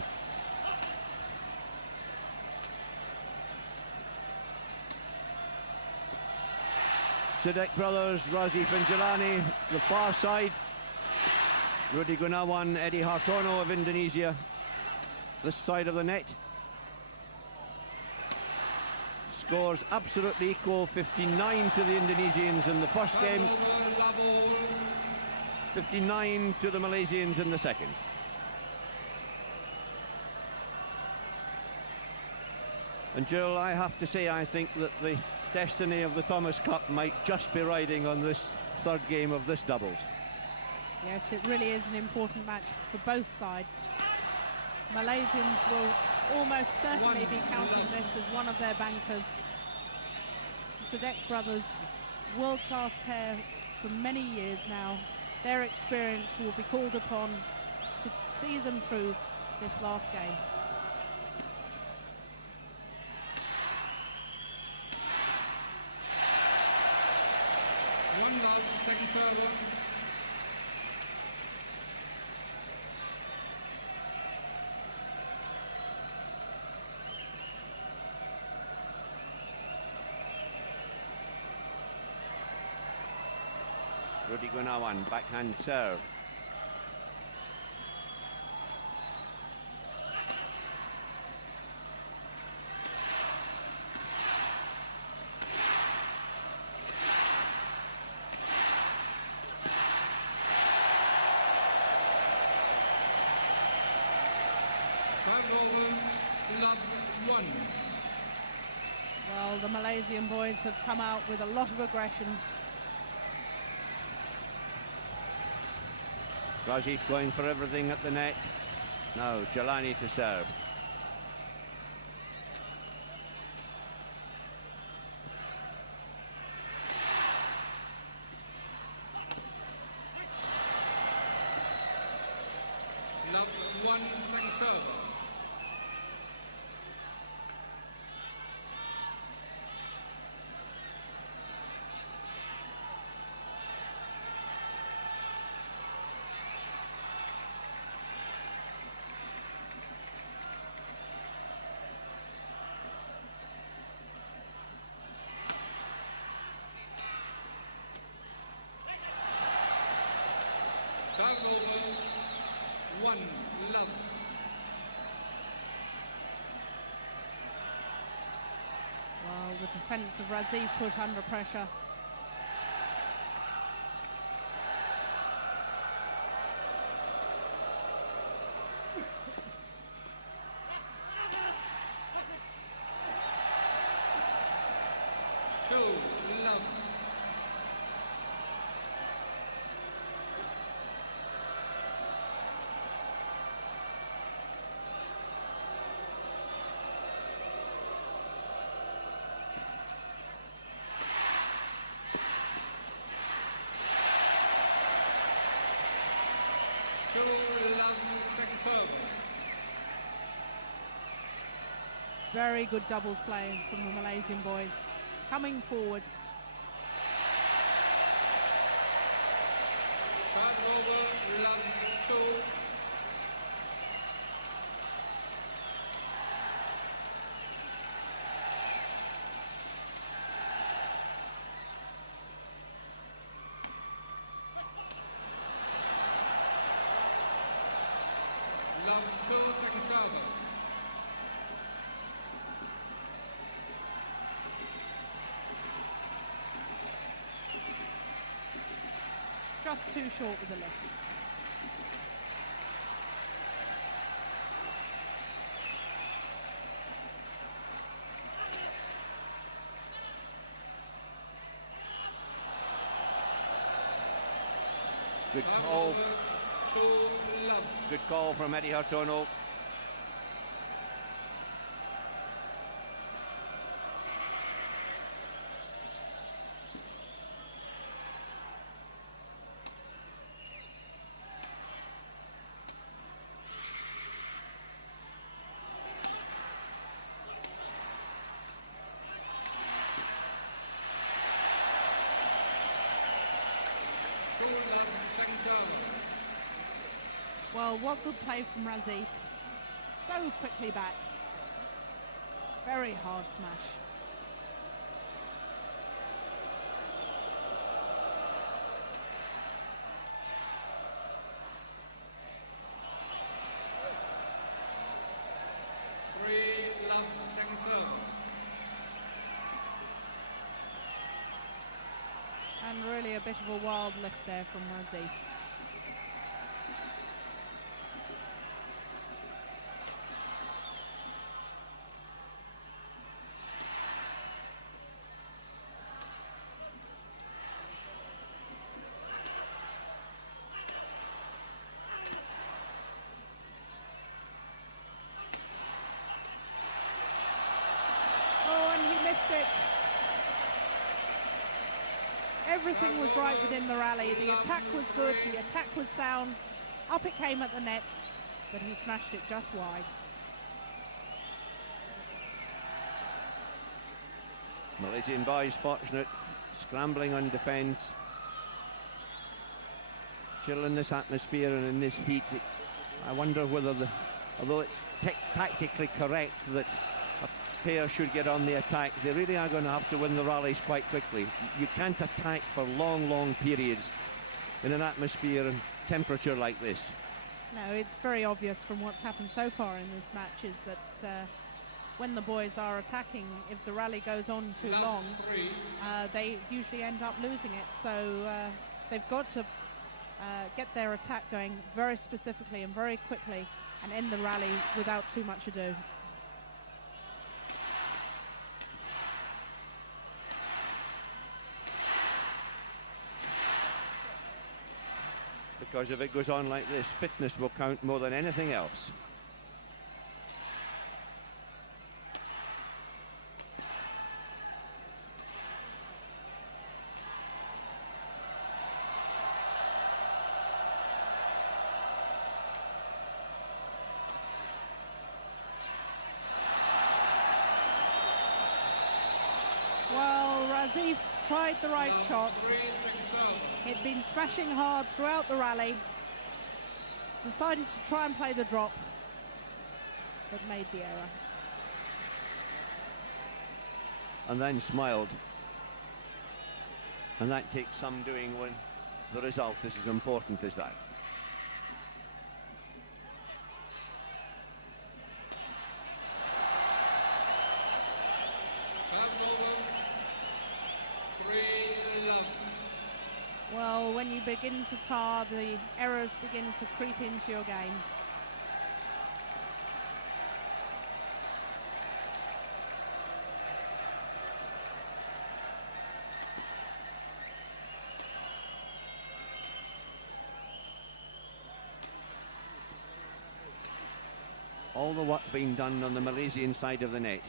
Sidek brothers, Razif and Jalani, the far side. Rudy Gunawan, Eddy Hartono of Indonesia, this side of the net. Scores absolutely equal, 59 to the Indonesians in the first game, 59 to the Malaysians in the second. And Jill, I have to say, I think that the destiny of the Thomas Cup might just be riding on this third game of this doubles. Yes, it really is an important match for both sides. Malaysians will almost certainly be counting this as one of their bankers. The Sidek brothers, world-class pair for many years now. Their experience will be called upon to see them through this last game. One love, second server. Rudy Gunawan, backhand serve. Well, the Malaysian boys have come out with a lot of aggression. Razif going for everything at the net. Now Jalani to serve. Love 1 second serve. Serve over 1 love. Well, the defence of Razif put under pressure. Two love. Two love second serve. Very good doubles play from the Malaysian boys. Coming forward. Serve over love 2. Love 2 second serve. Just too short with the lift. Good call. 2 love. Good call from Eddy Hartono. Two love second serve. Well, what good play from Razif. So quickly back. Very hard smash. Three love second serve. And really a bit of a wild lift there from Razif. Oh, and he missed it. Everything was right within the rally. The attack was good, the attack was sound. Up it came at the net, but he smashed it just wide. Malaysian boys fortunate, scrambling on defence. Still in this atmosphere and in this heat, I wonder whether, although it's tactically correct that a pair should get on the attack, they really are going to have to win the rallies quite quickly. You can't attack for long, long periods in an atmosphere and temperature like this. No, it's very obvious from what's happened so far in this match is that when the boys are attacking, if the rally goes on too long, they usually end up losing it. So they've got to get their attack going very specifically and very quickly and end the rally without too much ado. The because if it goes on like this, fitness will count more than anything else. Well, Razif tried the right shot. He'd been smashing hard throughout the rally. Decided to try and play the drop, but made the error. And then smiled. And that takes some doing when the result is as important as that. Well, when you begin to tar, the errors begin to creep into your game. All the work being done on the Malaysian side of the net.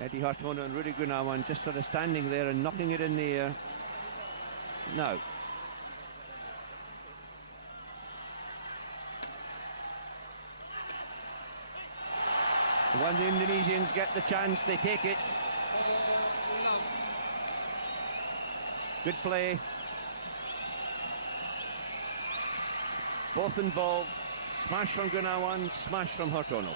Eddy Hartono and Rudy Gunawan just sort of standing there and knocking it in the air. No. When the Indonesians get the chance, they take it. Good play. Both involved. Smash from Gunawan, smash from Hartono.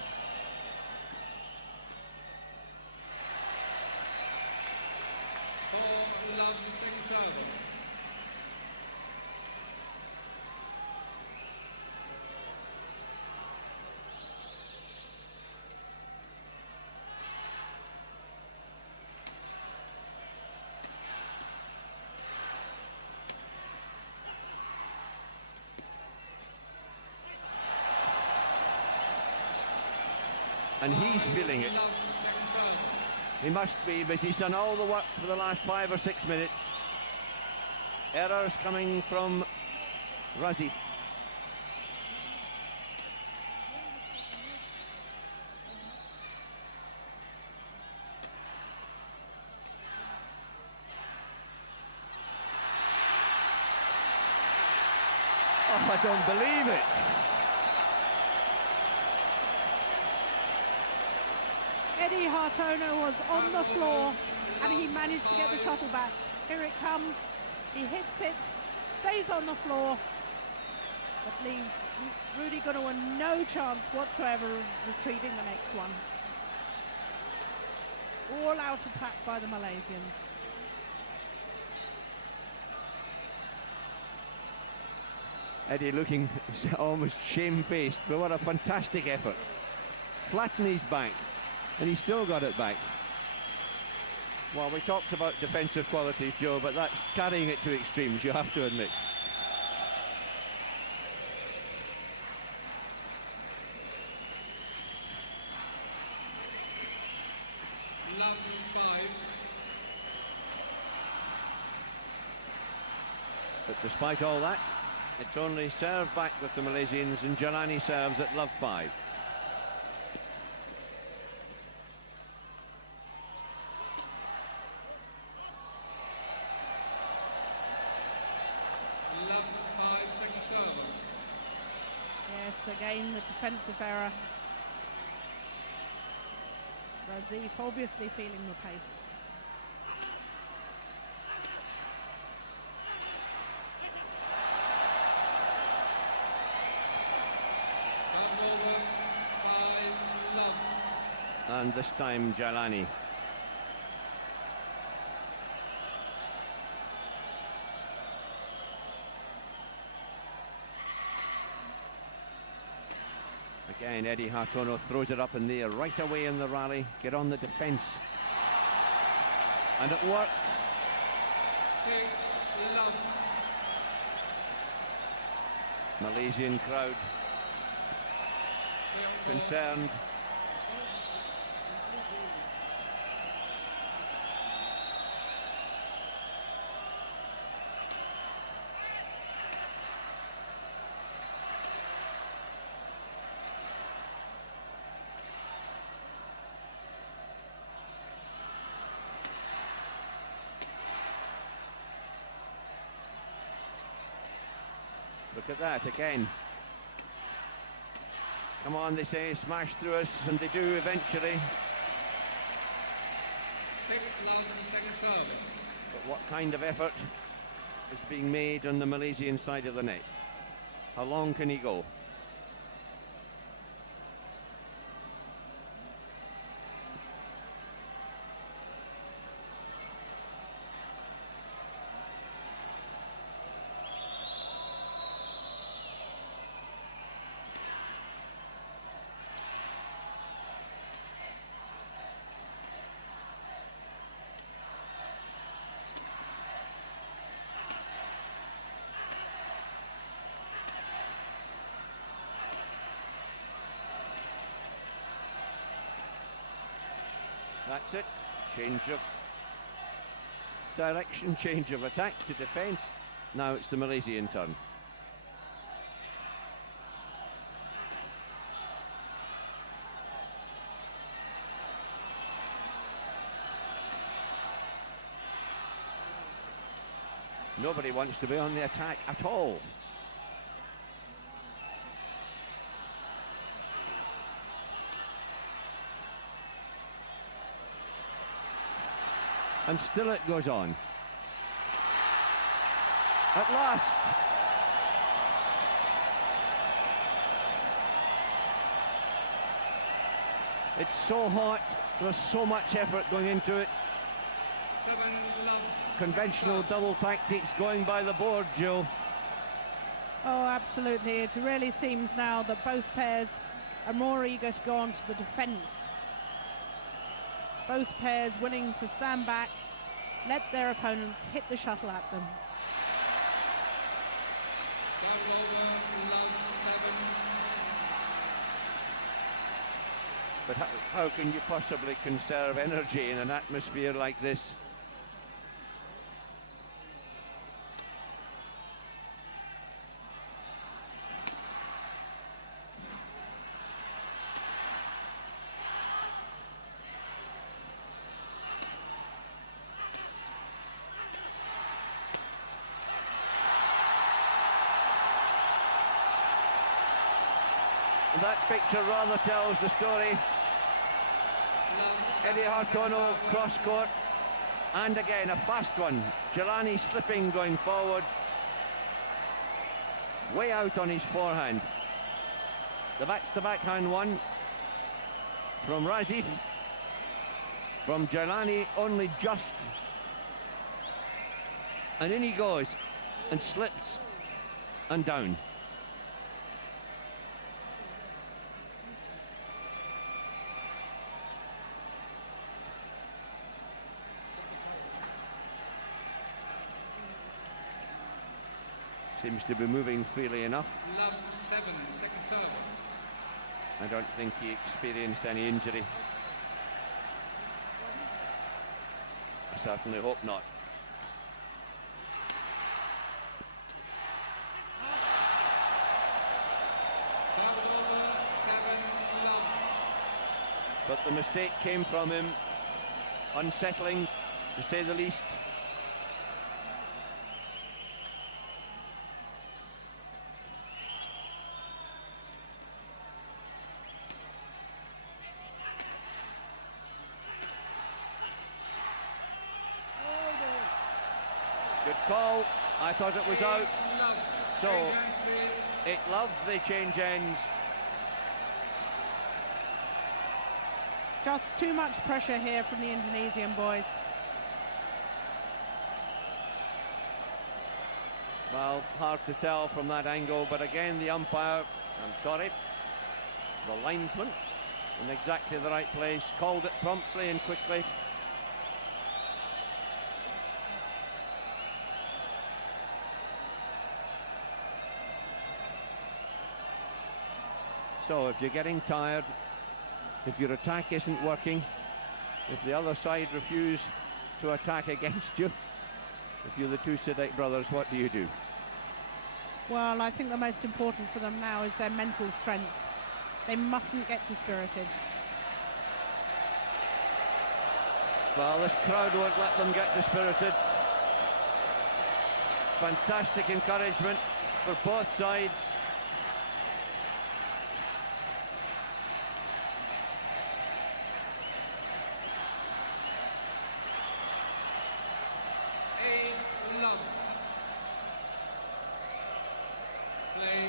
And he's feeling it. He must be, because he's done all the work for the last 5 or 6 minutes. Errors coming from Razif. Oh, I don't believe it. Eddy Hartono was on the floor and he managed to get the shuttle back. Here it comes, he hits it, stays on the floor, but leaves Rudy Gunawan no chance whatsoever of retrieving the next one. All out attack by the Malaysians. Eddy looking almost shamefaced, but what a fantastic effort. Flatten his back. And he still got it back. Well, we talked about defensive qualities, Joe, but that's carrying it to extremes, you have to admit. Love 5. But despite all that, it's only served back with the Malaysians, and Jalani serves at love 5. Yes, again the defensive error. Razif obviously feeling the pace. And this time Jalani. Again, Eddy Hartono throws it up in the air right away in the rally. Get on the defence. And it works. 6 love. Malaysian crowd concerned. Look at that again. Come on, they say, smash through us, and they do eventually. 6-love, second serve. But what kind of effort is being made on the Malaysian side of the net? How long can he go? That's it. Change of direction, change of attack to defence. Now it's the Malaysian turn. Nobody wants to be on the attack at all. And still it goes on. At last. It's so hot, there's so much effort going into it. 7-love. Conventional double tactics going by the board, Joe. Oh, absolutely. It really seems now that both pairs are more eager to go on to the defence. Both pairs willing to stand back, let their opponents hit the shuttle at them. Serve over, love 7. But how can you possibly conserve energy in an atmosphere like this? That picture rather tells the story. Eddy Hartono, cross court, and again a fast one. Jalani slipping going forward, way out on his forehand. That's the backhand one from Razif. From Jalani, only just. And in he goes, and slips, and down. Seems to be moving freely enough. Love 7, second serve. I don't think he experienced any injury. I certainly hope not. Serve over, 7-love. But the mistake came from him. Unsettling, to say the least. Good call. I thought it was out. So, 8-love, they change ends. Just too much pressure here from the Indonesian boys. Well, hard to tell from that angle, but again, the umpire, the linesman, in exactly the right place, called it promptly and quickly. So if you're getting tired, if your attack isn't working, if the other side refuse to attack against you, if you're the two Sidek brothers, what do you do? Well, I think the most important for them now is their mental strength. They mustn't get dispirited. Well, this crowd won't let them get dispirited. Fantastic encouragement. for both sides. Love. Play.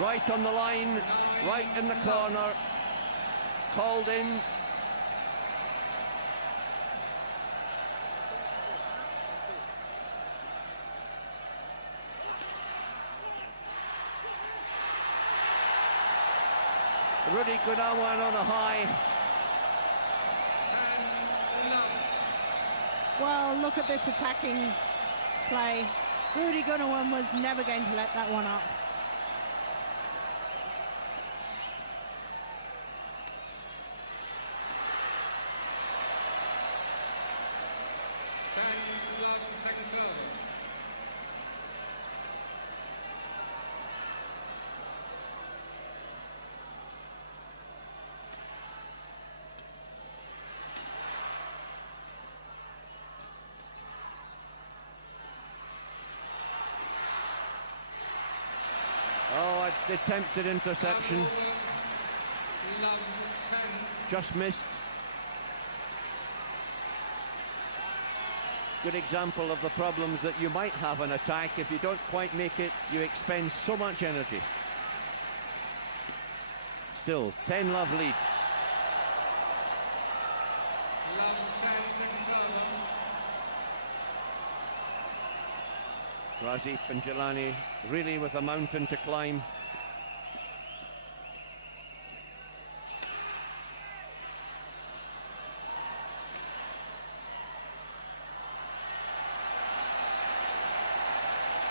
Right on the line, right in the corner, called in. Rudy Gunawan on a high. Well, look at this attacking play. Rudy Gunawan was never going to let that one up. Second serve. Oh, the attempted interception. Love 10. Just missed. Good example of the problems that you might have in attack. If you don't quite make it, you expend so much energy. Still, 10 love lead. Love 10, second serve. Razif and Jalani really with a mountain to climb.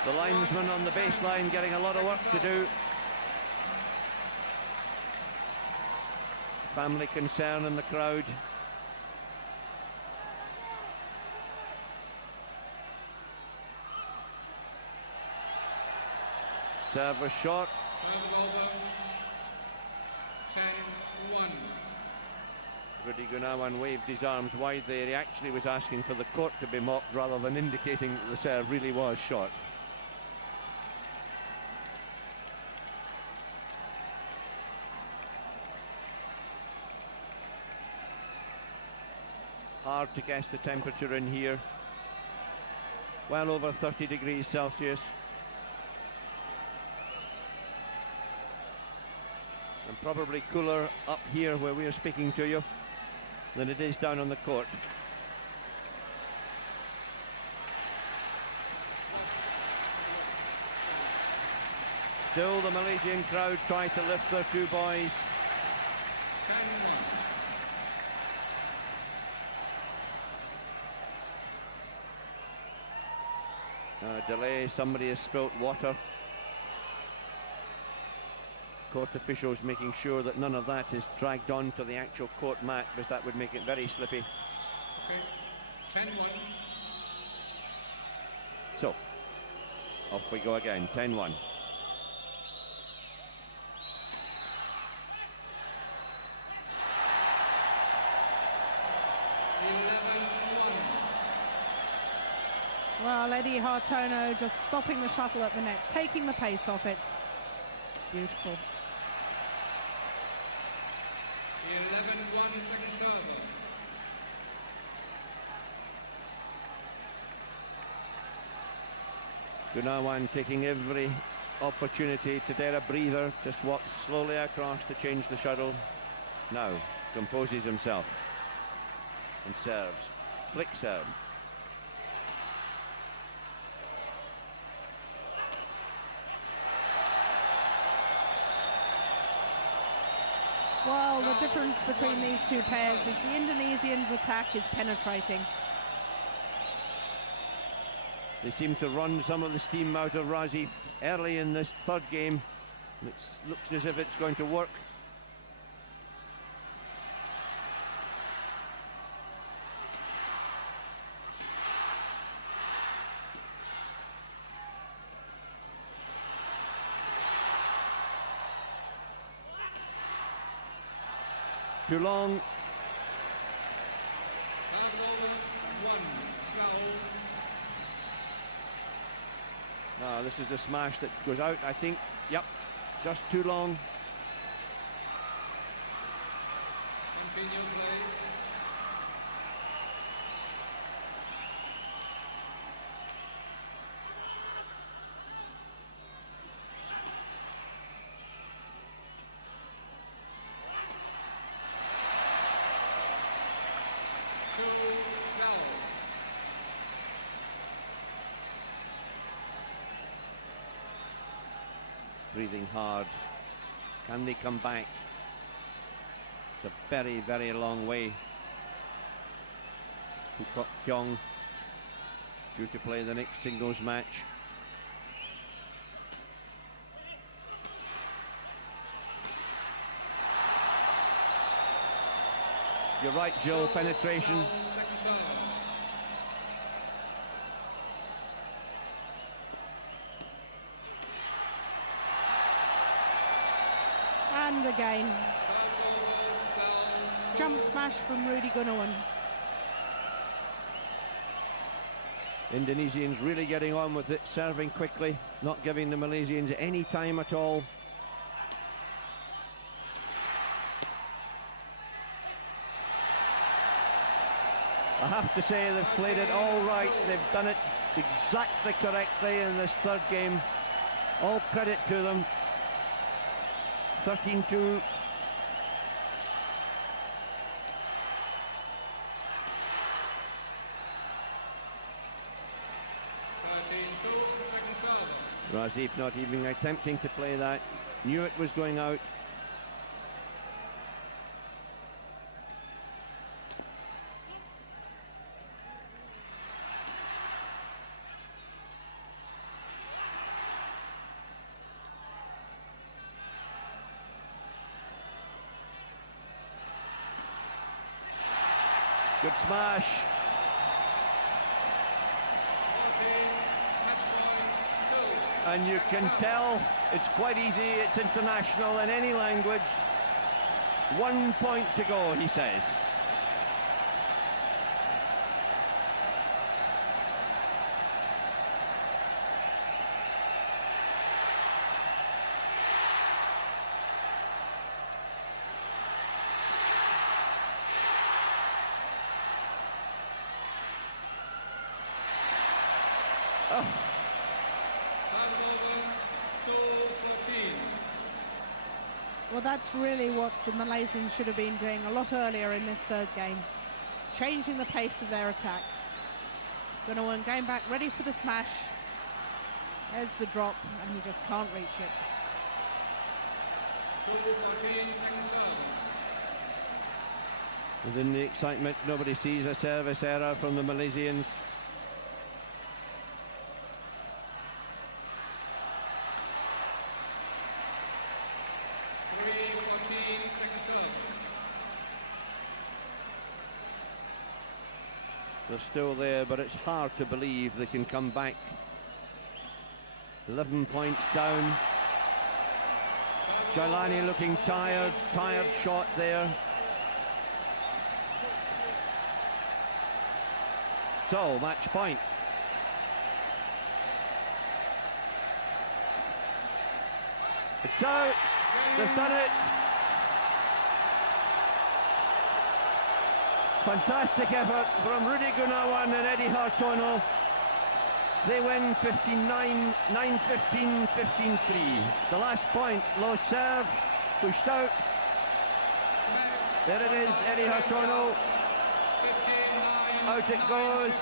The linesman on the baseline getting a lot of work to do. Family concern in the crowd. Serve was short. Serve over. 10-1. Rudy Gunawan waved his arms wide there. He actually was asking for the court to be mocked rather than indicating that the serve really was short. Hard to guess the temperature in here. Well over 30 degrees Celsius. And probably cooler up here where we are speaking to you than it is down on the court. Still the Malaysian crowd try to lift their two boys. 10-1. Delay, somebody has spilt water. Court officials making sure that none of that is dragged on to the actual court mat, because that would make it very slippy. Okay, 10-1. So, off we go again, 10-1. 11-1. Well, Eddy Hartono just stopping the shuttle at the net, taking the pace off it. Beautiful. 11-1, second serve. Gunawan taking every opportunity to dare a breather, just walks slowly across to change the shuttle. Now composes himself and serves. Flick serve. Well, the difference between these two pairs is the Indonesians' attack is penetrating. They seem to run some of the steam out of Razif early in this third game. It looks as if it's going to work. too long. This is the smash that goes out, I think. Yep, just too long. Continue play. Breathing hard. Can they come back? It's a very, very long way. Kook Kyung due to play the next singles match. You're right, Jill, penetration. And again, jump smash from Rudy Gunawan. Indonesians really getting on with it, serving quickly, not giving the Malaysians any time at all. I have to say they've played it all right. They've done it exactly correctly in this third game. All credit to them. 13-2. Razif not even attempting to play that. Knew it was going out. Good smash. And you can tell it's quite easy, it's international in any language. 1 point to go, he says. Oh. Well, that's really what the Malaysians should have been doing a lot earlier in this third game. Changing the pace of their attack. Gunawan going back, ready for the smash. There's the drop, and he just can't reach it. 2-14, second serve. Within the excitement, nobody sees a service error from the Malaysians. They're still there, but it's hard to believe they can come back. 11 points down. Jalani looking tired shot there. So, match point. It's out. They've done it. Fantastic effort from Rudy Gunawan and Eddy Hartono. They win 59, 9-15, 15-3. The last point, low serve, pushed out. There it is, Eddy Hartono. Out it goes.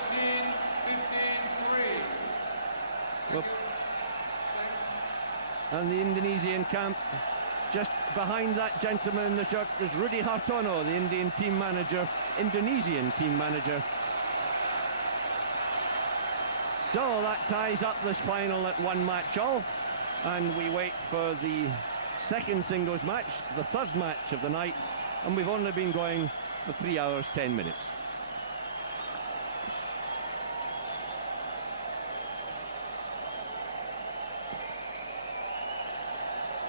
15-3. Well, and the Indonesian camp, just behind that gentleman in the shirt is Rudy Hartono, the Indonesian team manager. So that ties up this final at 1 match all, and we wait for the second singles match, the third match of the night, and we've only been going for 3 hours 10 minutes.